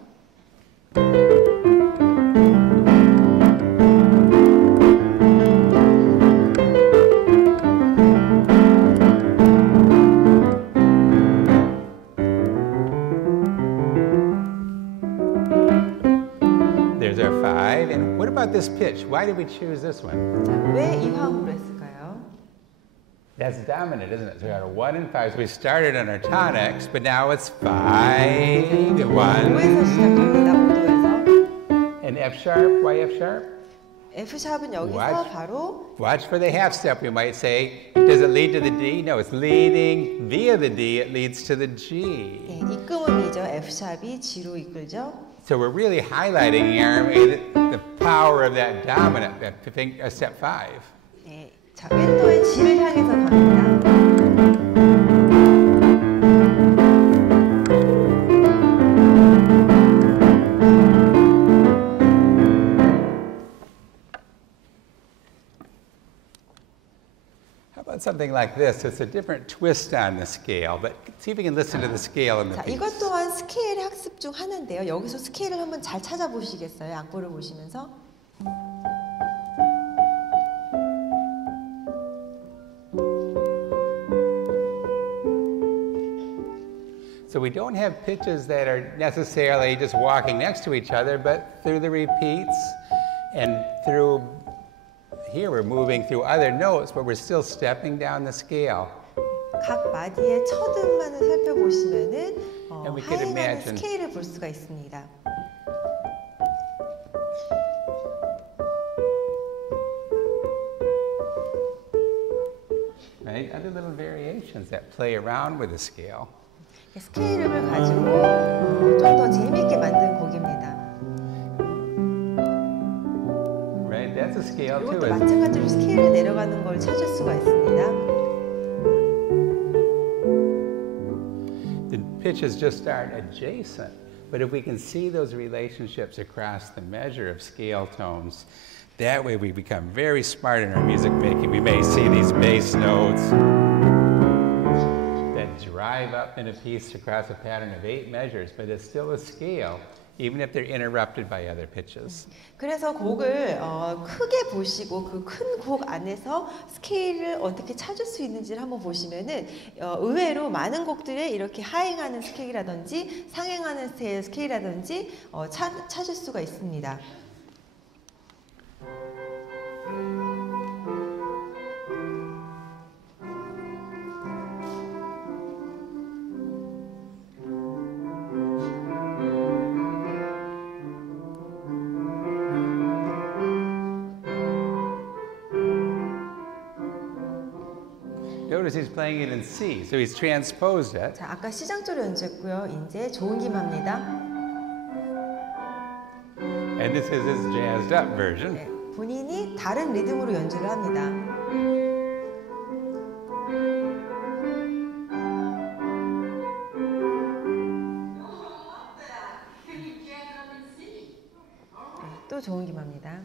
There's our 5. And what about this pitch? Why did we choose this one? 자, 왜 이 화음으로 했을까요? That's dominant, isn't it? So we got a 1 and 5. So we started on our tonics, but now it's 5, 1. 5에서 시작합니다. 5도에서. And F sharp, why F sharp? F 샵은 여기서 Watch. 바로 Watch for the half step. We might say, does it lead to the D? No, it's leading via the D. It leads to the G. 네, 입금음이죠. F 샵이 G로 이끌죠. So we're really highlighting here the power of that dominant, step 5. 네, 자, 윈도의 G를 향해서 갑니다. Something like this. It's a different twist on the scale, but see if you can listen to the scale in the 자, piece. 이것 또한 스케일 학습 중 하나인데요. 여기서 스케일을 한번 잘 찾아보시겠어요? 악보를 보시면서. So we don't have pitches that are necessarily just walking next to each other, but through the repeats and through. Here we're moving through other notes, but we're still stepping down the scale. 각 마디의 첫 음만을 살펴보시면은 And we could 하행하는 imagine. 스케일을 볼 수가 있습니다. Right? Other little variations that play around with the scale. 스케일을 가지고 좀 더 재미있게 만든 곡입니다. Right? That's a scale too. 이것도 마찬가지로 스케일을 내려가는 걸 찾을 수가 있습니다. The pitches just aren't adjacent, but if we can see those relationships across the measure of scale tones, that way we become very smart in our music making. We may see these bass notes that drive up in a piece across a pattern of 8 measures, but it's still a scale, even if they're interrupted by other pitches. 그래서 곡을 크게 보시고 그 큰 곡 안에서 스케일을 어떻게 찾을 수 있는지를 한번 보시면은 의외로 많은 곡들에 이렇게 하행하는 스케일이라든지 상행하는 스케일이라든지 찾을 수가 있습니다. Notice he's playing it in C, so he's transposed it. 자, 아까 C장조로 연주했고요. 이제 좋은 김 합니다. And this is his jazzed up version. 네, 본인이 다른 리듬으로 연주를 합니다. 네, 또 좋은 김 합니다.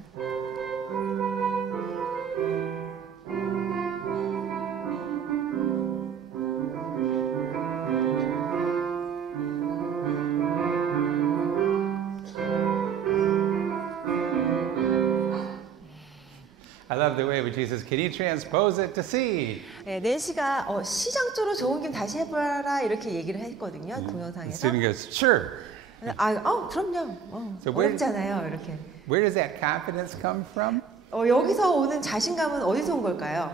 I love the way which he says, can you transpose it to C? 네, 낸시가 C장조로 좋은 김 다시 해봐라 이렇게 얘기를 했거든요. The 동영상에서. student goes, sure. 그럼요. So where- 어렵잖아요. 이렇게. Where does that confidence come from? 여기서 오는 자신감은 어디서 온 걸까요?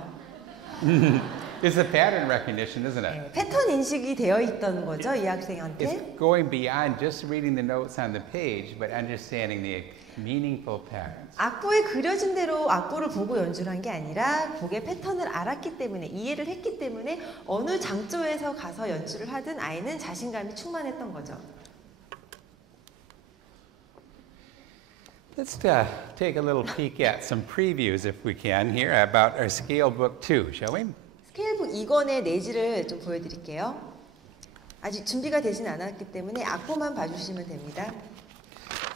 It's the pattern recognition, isn't it? 네, 패턴 인식이 되어 있던 거죠, 이 학생한테. It's going beyond just reading the notes on the page, but understanding the meaningful patterns. 악보에 그려진 대로 악보를 보고 연주를 한 게 아니라 곡의 패턴을 알았기 때문에, 이해를 했기 때문에 어느 장조에서 가서 연주를 하든 아이는 자신감이 충만했던 거죠. Let's take a little peek at some previews, if we can, here about our scale book 2, shall we? 스케일북 2권의 내지를 좀 보여드릴게요. 아직 준비가 되진 않았기 때문에 악보만 봐주시면 됩니다.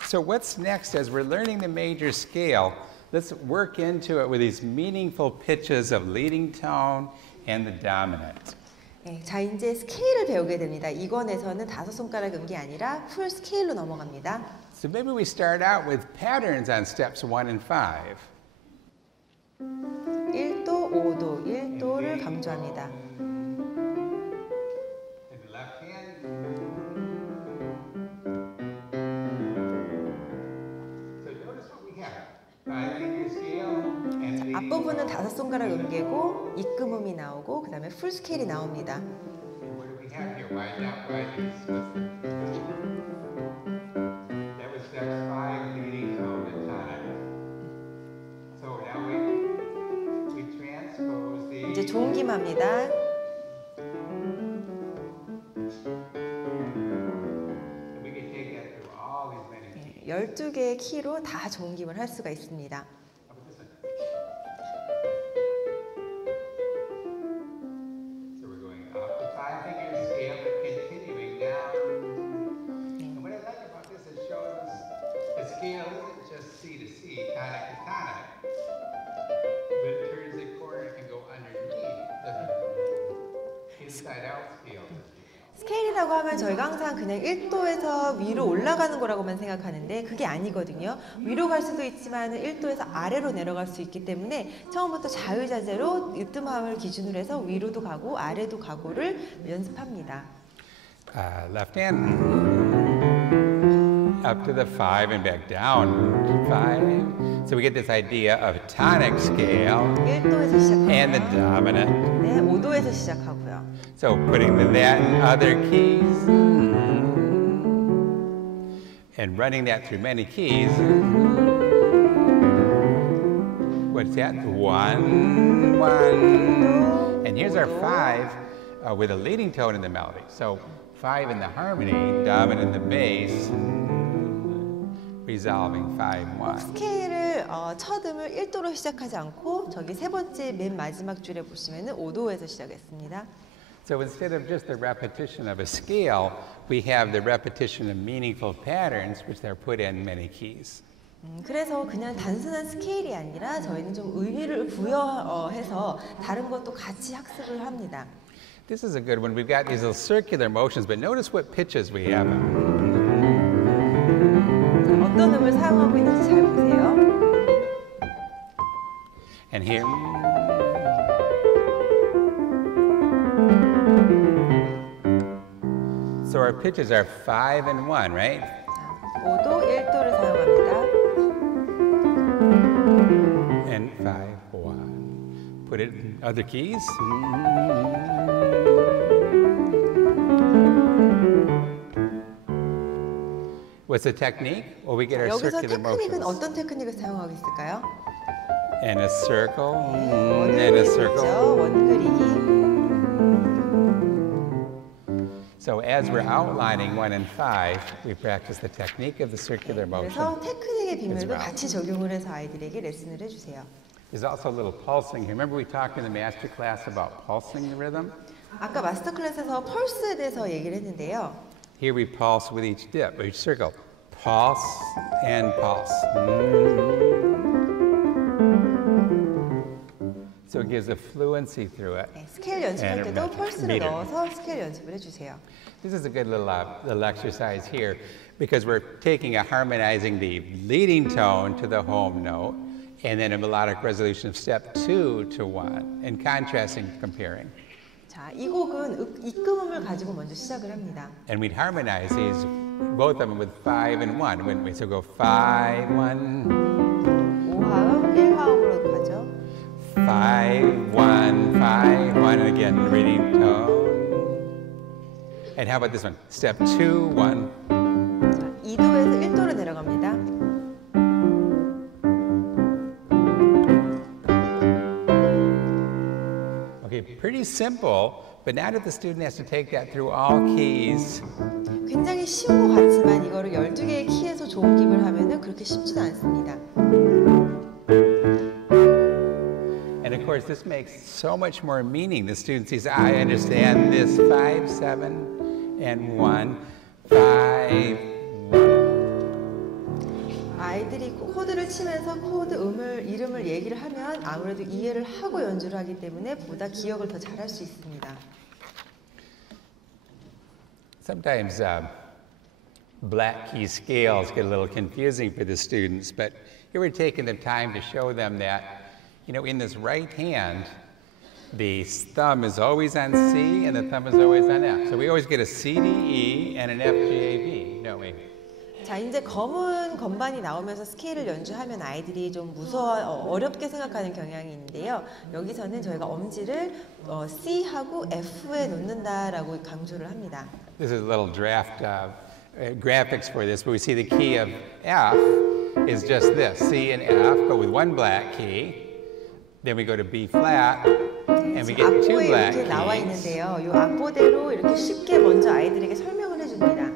So what's next as we're learning the major scale? Let's work into it with these meaningful pitches of leading tone and the dominant. 네, 자, 이제 스케일을 배우게 됩니다. 2권에서는 5손가락 음기 아니라 풀 스케일로 넘어갑니다. So maybe we start out with patterns on steps 1 and 5. 1도, 5도, 1도를 강조합니다. In the left hand. So notice what we have. 5-finger scale and leading 앞부분은 tone. 5손가락 음계고 입금음이 나오고 그 다음에 풀 스케일이 나옵니다. And what do we have here? Wide down, wide east. That was steps 5, leading tone and time. So now we transpose the. 이제 좋은 김합니다. We can take that through all these many 12개의 키로 다 종김을 할 수가 있습니다. 스케일이라고 하면 저희가 항상 그냥 1도에서 위로 올라가는 거라고만 생각하는데 그게 아니거든요. 위로 갈 수도 있지만 1도에서 아래로 내려갈 수 있기 때문에 처음부터 자유자재로 으뜸함을 기준으로 해서 위로도 가고 아래도 가고를 연습합니다. Left hand up to the 5 and back down 5. So we get this idea of tonic scale 1도에서 시작합니다. and the dominant. 네, 5도에서 시작하고요. So putting that in other keys and running that through many keys. What's that? 1, 1. And here's our 5 with a leading tone in the melody. So 5 in the harmony, dominant in the bass, resolving 5, 1. 스케일을 첫 음을 1도로 시작하지 않고 저기 세 번째 맨 마지막 줄에 보시면은 5도에서 시작했습니다. So instead of just the repetition of a scale, we have the repetition of meaningful patterns which are put in many keys. 그래서 그냥 단순한 스케일이 아니라 저희는 좀 의미를 부여해서 다른 것도 같이 학습을 합니다. This is a good one. We've got these little circular motions, but notice what pitches we have. 어떤 음을 사용하고 있는지 잘 보세요. And here. So our pitches are 5 and 1, right? 5도, 1도를 사용합니다. And 5, 1. Put it in other keys. What's the technique? Well, we get our 여기서 circular 테크닉은 motions. 어떤 테크닉을 사용하고 있을까요? And a circle, and 원그리기 a 있죠. circle. 원그리기. So as we're outlining 1 and 5, we practice the technique of the circular motion. 그래서 테크닉의 비밀도 as well. 같이 적용을 해서 아이들에게 레슨을 해주세요. There's also a little pulsing here. Remember we talked in the master class about pulsing the rhythm? 아까 마스터 클래스에서 펄스에 대해서 얘기를 했는데요. Here we pulse with each dip, each circle. Pulse and pulse. So it gives a fluency through it. 네, 스케일 연습할 And a 때도 펄스를 meter. 넣어서 스케일 연습을 해주세요. This is a good little exercise here because we're taking harmonizing the leading tone to the home note and then a melodic resolution of step 2 to 1 and contrasting, comparing. 자, 이 곡은 입금음을 가지고 먼저 시작을 합니다. And we'd harmonize these, both of them with 5 and 1, wouldn't we? So go 5, 1. 5화음, 1화음으로 가죠. 5, 1, 5, 1, and again, reading tone. And how about this one? Step 2, 1. 자, 2도에서 1도로 내려갑니다. Okay, pretty simple, but now that the student has to take that through all keys, 굉장히 쉬운 것 같지만 이거를 12개의 키에서 종입을 하면은 그렇게 쉽지는 않습니다. and of course this makes so much more meaning. The student sees, I understand this 5, 7, and 1, 5, 1. 아이들이 코드를 치면서 코드 이름을 얘기를 하면 아무래도 이해를 하고 연주를 하기 때문에 보다 기억을 더 잘할 수 있습니다. Sometimes black key scales get a little confusing for the students, but here we're taking the time to show them that, you know, in this right hand, the thumb is always on C and the thumb is always on F. So we always get a C, D, E, and an F, G, A, B, don't we? 자, 이제 검은 건반이 나오면서 스케일을 연주하면 아이들이 좀 어렵게 생각하는 경향이 있는데요. 여기서는 저희가 엄지를 C하고 F에 놓는다라고 강조를 합니다. This is a little draft graphics for this, but we see the key of F is just this, C and F, but with one black key. Then we go to B flat, and we get two 악보에 black 이렇게 나와 keys. 있는데요. 이 악보대로 이렇게 쉽게 먼저 아이들에게 설명을 해줍니다.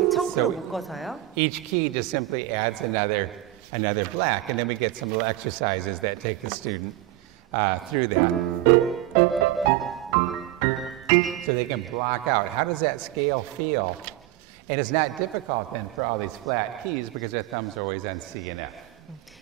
이렇게 거꾸로 묶어서요. Each key just simply adds another black, and then we get some little exercises that take the student through that. So they can block out. How does that scale feel? And it's not difficult then for all these flat keys because their thumbs are always on C and F.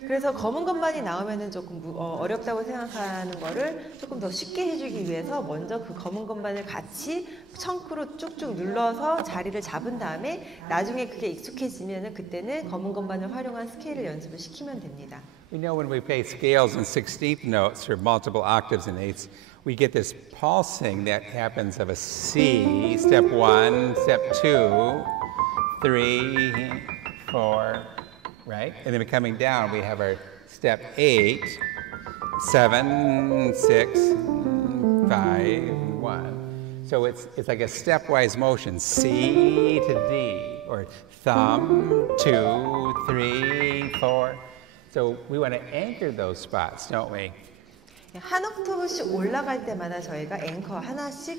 그래서 검은 것만이 나오면은 조금 어렵다고 생각하는 거를 조금 더 쉽게 해주기 위해서 먼저 그 검은 것만을 같이 청크로 쭉쭉 눌러서 자리를 잡은 다음에 나중에 그게 익숙해지면은 그때는 검은 것만을 활용한 스케일을 연습을 시키면 됩니다. We know when we play scales and 16th notes or multiple octaves and eighths, we get this pulsing that happens of a C, step 1, step 2, 3, 4, right? And then coming down, we have our step 8, 7, 6, 5, 1. So it's like a stepwise motion, C to D, or thumb, 2, 3, 4. So we want to anchor those spots, don't we? 한 옥타브씩 올라갈 때마다 저희가 앵커 하나씩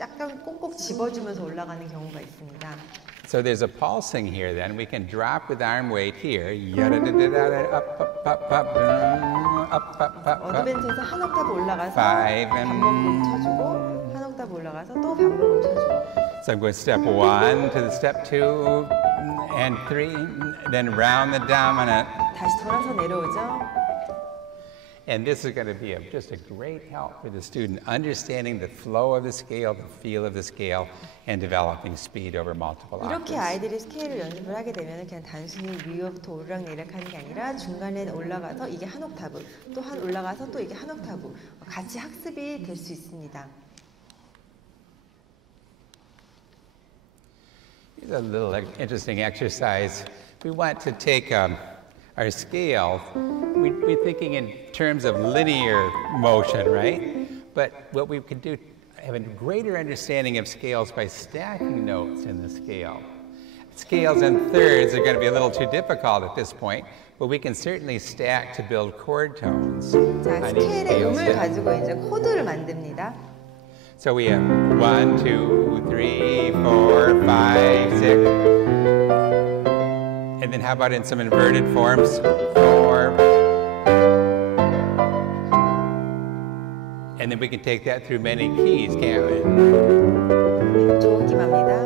약간 꼭꼭 집어주면서 올라가는 경우가 있습니다. So there's a pulsing here then. We can drop with arm weight here. 어드벤처에서 한 옥타브 올라가서 반복음 쳐주고 한 옥타브 올라가서 또 반복음 쳐주고. So I'm going step 1 to the step 2 and 3, then round the dominant. 다시 돌아서 내려오죠. And this is going to be just a great help for the student, understanding the flow of the scale, the feel of the scale, and developing speed over multiple octaves. 이렇게 아이들이 스케일을 연습을 하게 되면 그냥 단순히 위부터 오르락내리락 하는 게 아니라 중간에 올라가서 이게 한 옥타브, 또 한 올라가서 또 이게 한 옥타브 같이 학습이 될 수 있습니다. Here's a little interesting exercise. We want to take our scale. We're thinking in terms of linear motion, right? But what we can do, have a greater understanding of scales by stacking notes in the scale. Scales and thirds are going to be a little too difficult at this point, but we can certainly stack to build chord tones. 자, 스케일의 음을 가지고 이제 코드를 만듭니다. So we have 1, 2, 3, 4, 5, 6. And then how about in some inverted forms? 4. And then we can take that through many keys, can't we? 조기마입니다.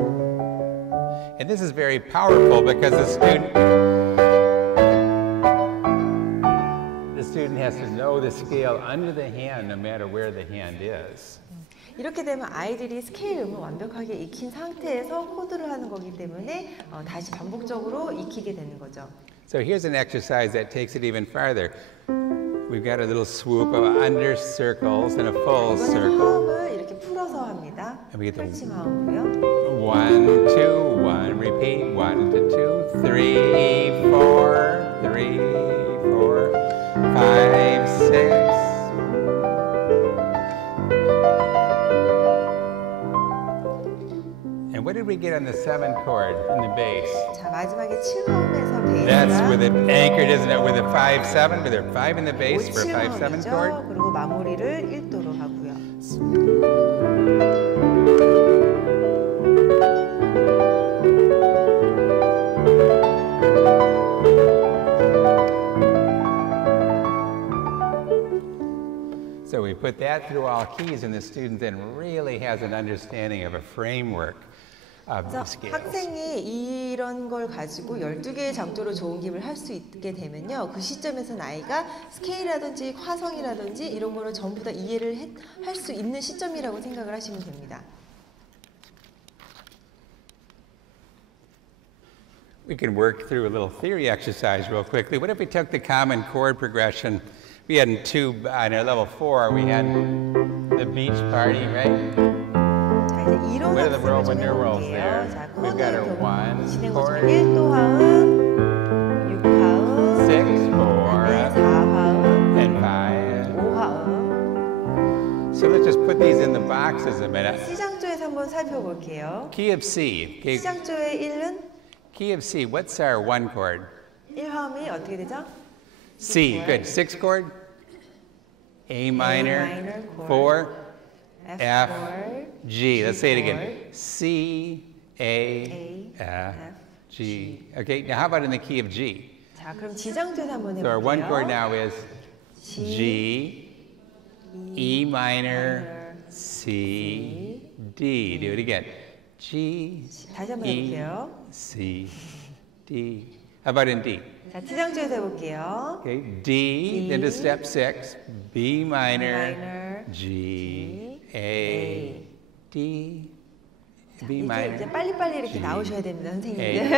And this is very powerful because the student has to know the scale under the hand no matter where the hand is. 이렇게 되면 아이들이 스케일 음을 완벽하게 익힌 상태에서 코드를 하는 거기 때문에 다시 반복적으로 익히게 되는 거죠. So here's an exercise that takes it even farther. We've got a little swoop of under circles and a full circle. 화음을 이렇게 풀어서 합니다. 펼침 화음으로요. 1, 2, 1. Repeat. 1 to 2, 3, 4, 3, 4, 5, 6. And what did we get on the 7 chord in the bass? 자, 마지막에 7화음에서 베이스가 That's with it anchored, isn't it? With a 5-7, with a 5 in the bass for a 5-7 chord. 그리고 마무리를 1도로 하고요. So we put that through all keys, and the student then really has an understanding of a framework of the scales. 학생이 이런 걸 가지고 12개의 장조로 좋은 기입을 할 수 있게 되면요. 그 시점에서는 아이가 스케일이라든지 화성이라든지 이런 거를 전부 다 이해를 할 수 있는 시점이라고 생각을 하시면 됩니다. We can work through a little theory exercise real quickly. What if we took the common chord progression? We had in on our level 4, we had the beach party, right? What are the Roman numerals there? We've got our 1 chord, 1도 화음, 6화음, 6, 4, 4화음, and 5. 5화음. So let's just put these in the boxes a minute. C장조에서 한번 살펴볼게요. Key of C. Okay. C장조의 1은 Key of C. What's our 1 chord? 1화음이 어떻게 되죠? C. Good. 6 chord. A minor. 4. F. G. Let's say it again. C, A, F, G. Okay, now how about in the key of G? 자, 그럼 지장조사 한번 So our one chord 해볼게요. now is G, E minor, C, D. Do it again. G, 다시 한번 E, 해볼게요. C, D. How about in D? 자, 지장조사 해볼게요. Okay, D, then to step 6, B minor, minor, G, A, D, B 이제 minor, 빨리빨리 이렇게 G, 나오셔야 됩니다, A. 선생님들.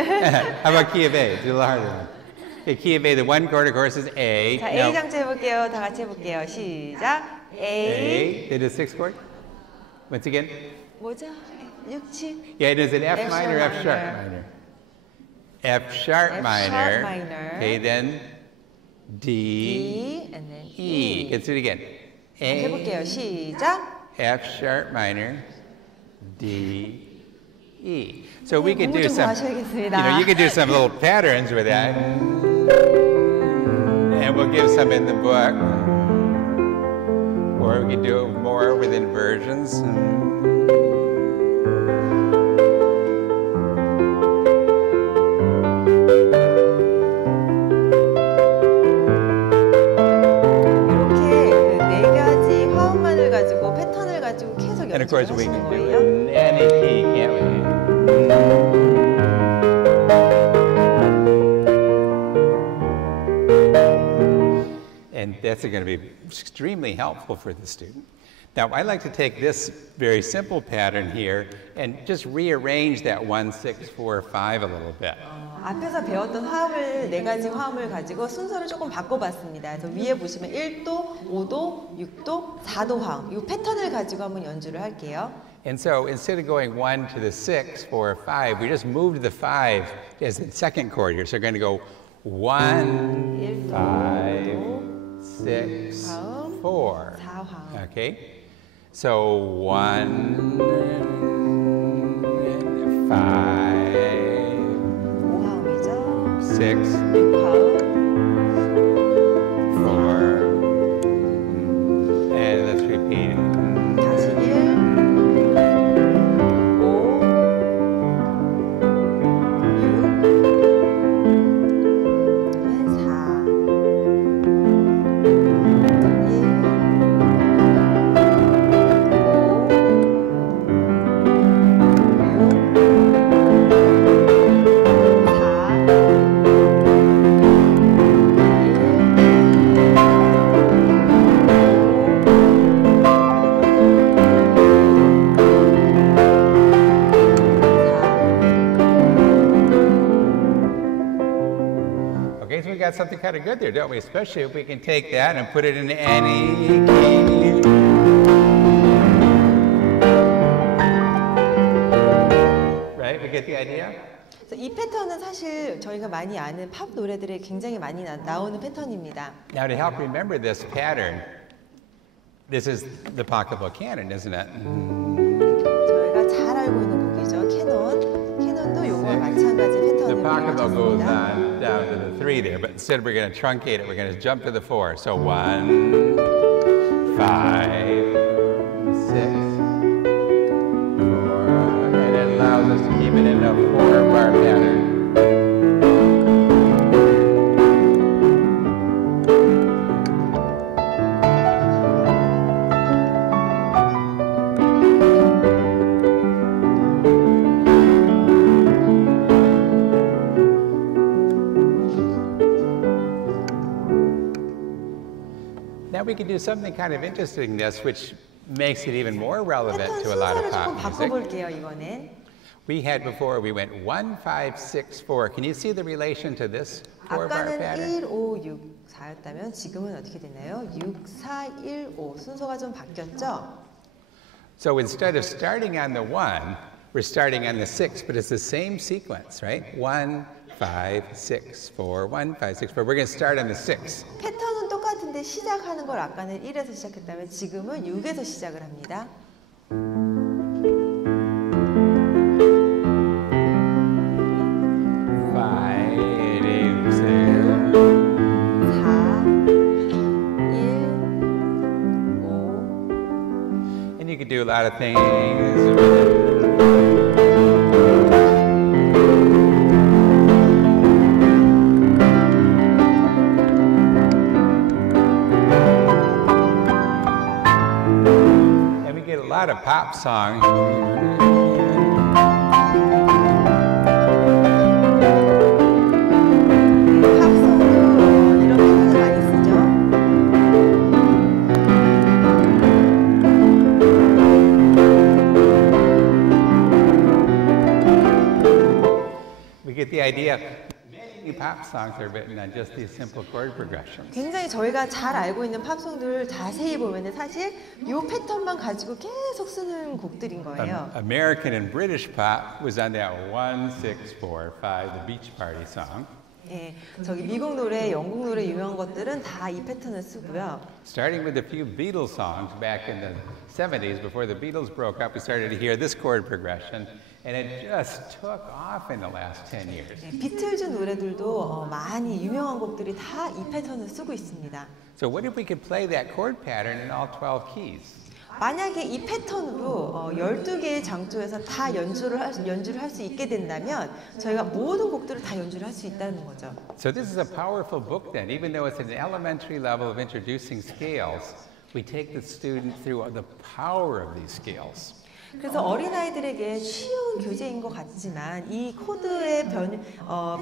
How about key of A? It's a little harder one. Okay, key of A, the one chord, of course, is A. 자, Now, A 장조 해볼게요. 다 같이 해볼게요. 시작. A. Then the 6th chord. Once again. 뭐죠? 6, 7. Yeah, it is an F F minor, sharp F sharp minor. minor. F sharp F minor. sharp minor. Okay, then D, D, and then E. E. Let's do it again. 다시 해볼게요. A, 시작. F sharp minor, D, E. So we could 공부 do 좀 some, 더 하셔야겠습니다. you could do some little patterns with that. And we'll give some in the book. Or we could do more with inversions. 이렇게 그 4가지 화음만을 가지고 패턴을 가지고 계속 And of course, 연습을 we 하시는 can do it 거예요. in any key, can't we? And that's going to be extremely helpful for the student. Now, I like to take this very simple pattern here and just rearrange that 1, 6, 4, 5 a little bit. 앞에서 배웠던 화음을 4가지 화음을 가지고 순서를 조금 바꿔봤습니다. 그래서 위에 보시면 1도, 5도, 6도, 4도 화음. 이 패턴을 가지고 한번 연주를 할게요. And so instead of going 1 to the 6, 4, 5, we just moved the 5 as the second chord here. So we're going to go 1, 5, 6, 4. 4화음. Okay? So 1, 5, 5화음이죠. 6, 6화음. 4. And let's repeat it. 다시 1, 5, 6, 4, Okay, so we got something kind of good there, don't we? Especially if we can take that and put it in any key. Right? We get the idea? 그래서 이 패턴은 사실 저희가 많이 아는 팝 노래들에 굉장히 많이 나오는 패턴입니다. Now, to help remember this pattern, this is the pocketbook canon, isn't it? 저희가 잘 알고 있는 곡이죠. 캐논도 요거와 마찬가지 The 패턴을 pocketbook goes 이용하셨습니다. on down to the 3 there, but instead we're going to truncate it. We're going to jump to the 4. So 1, 5, 6, 4, and it allows us to keep it in a 4-bar pattern. Now we can do something kind of interesting in this, which makes it even more relevant 패턴 to a lot of 순서를 조금 pop music. 바꿔볼게요. 이거는 We had before, we went 1, 5, 6, 4. Can you see the relation to this 4-bar 아까는 pattern? 1, 5, 6, 4였다면 지금은 어떻게 되나요? 6, 4, 1, 5 순서가 좀 바뀌었죠? So instead of starting on the 1, we're starting on the 6, but it's the same sequence, right? 1, 5, 6, 4, 1, 5, 6, 4. We're going to start on the 6. 패턴은 똑같은데 시작하는 걸 아까는 1에서 시작했다면 지금은 6에서 시작을 합니다. 4, 1, 5. And you could do a lot of things. a pop song. 팝송도 이런 표현을 많이 쓰죠. We get the idea. Many pop songs are written on just these simple chord progressions. 굉장히 저희가 잘 알고 있는 팝송들 자세히 보면은 사실 이 패턴만 가지고 계속 쓰는 곡들인 거예요. American and British pop was on that 1, 6, 4, 5, the Beach Party song. 예, 저기 미국 노래, 영국 노래 유명한 것들은 다 이 패턴을 쓰고요. Starting with a few Beatles songs back in the 70s, before the Beatles broke up, we started to hear this chord progression, and it just took off in the last 10 years. 예, 비틀즈 노래들도 많이 유명한 곡들이 다 이 패턴을 쓰고 있습니다. So what if we could play that chord pattern in all 12 keys? 만약에 이 패턴으로 12개의 장조에서 다 연주를 할 수 있게 된다면 저희가 모든 곡들을 다 연주를 할 수 있다는 거죠. So this is a powerful book then. Even though it's an elementary level of introducing scales, we take the student through the power of these scales. 그래서 어린아이들에게 쉬운 교재인 것 같지만 이 코드의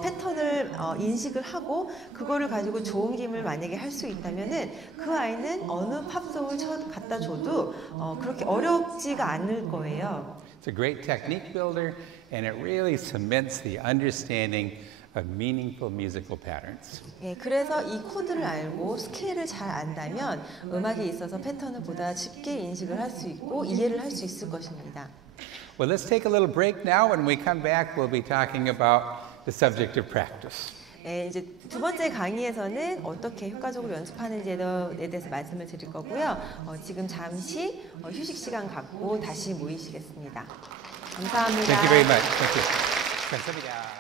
패턴을 인식을 하고 그거를 가지고 좋은 게임을 만약에 할 수 있다면은 그 아이는 어느 팝송을 갖다 줘도 그렇게 어렵지가 않을 거예요. It's a great technique builder, and it really cements the understanding of meaningful musical patterns. 예, 그래서 이 코드를 알고 스케일을 잘 안다면 음악에 있어서 패턴을 보다 쉽게 인식을 할 수 있고 이해를 할 수 있을 것입니다. Well, let's take a little break now. When we come back, we'll be talking about the subject of practice. 예, 이제 두 번째 강의에서는 어떻게 효과적으로 연습하는지에 대해서 말씀을 드릴 거고요. 지금 잠시 휴식 시간 갖고 다시 모이시겠습니다. 감사합니다. Thank you very much. Thank you. 감사합니다.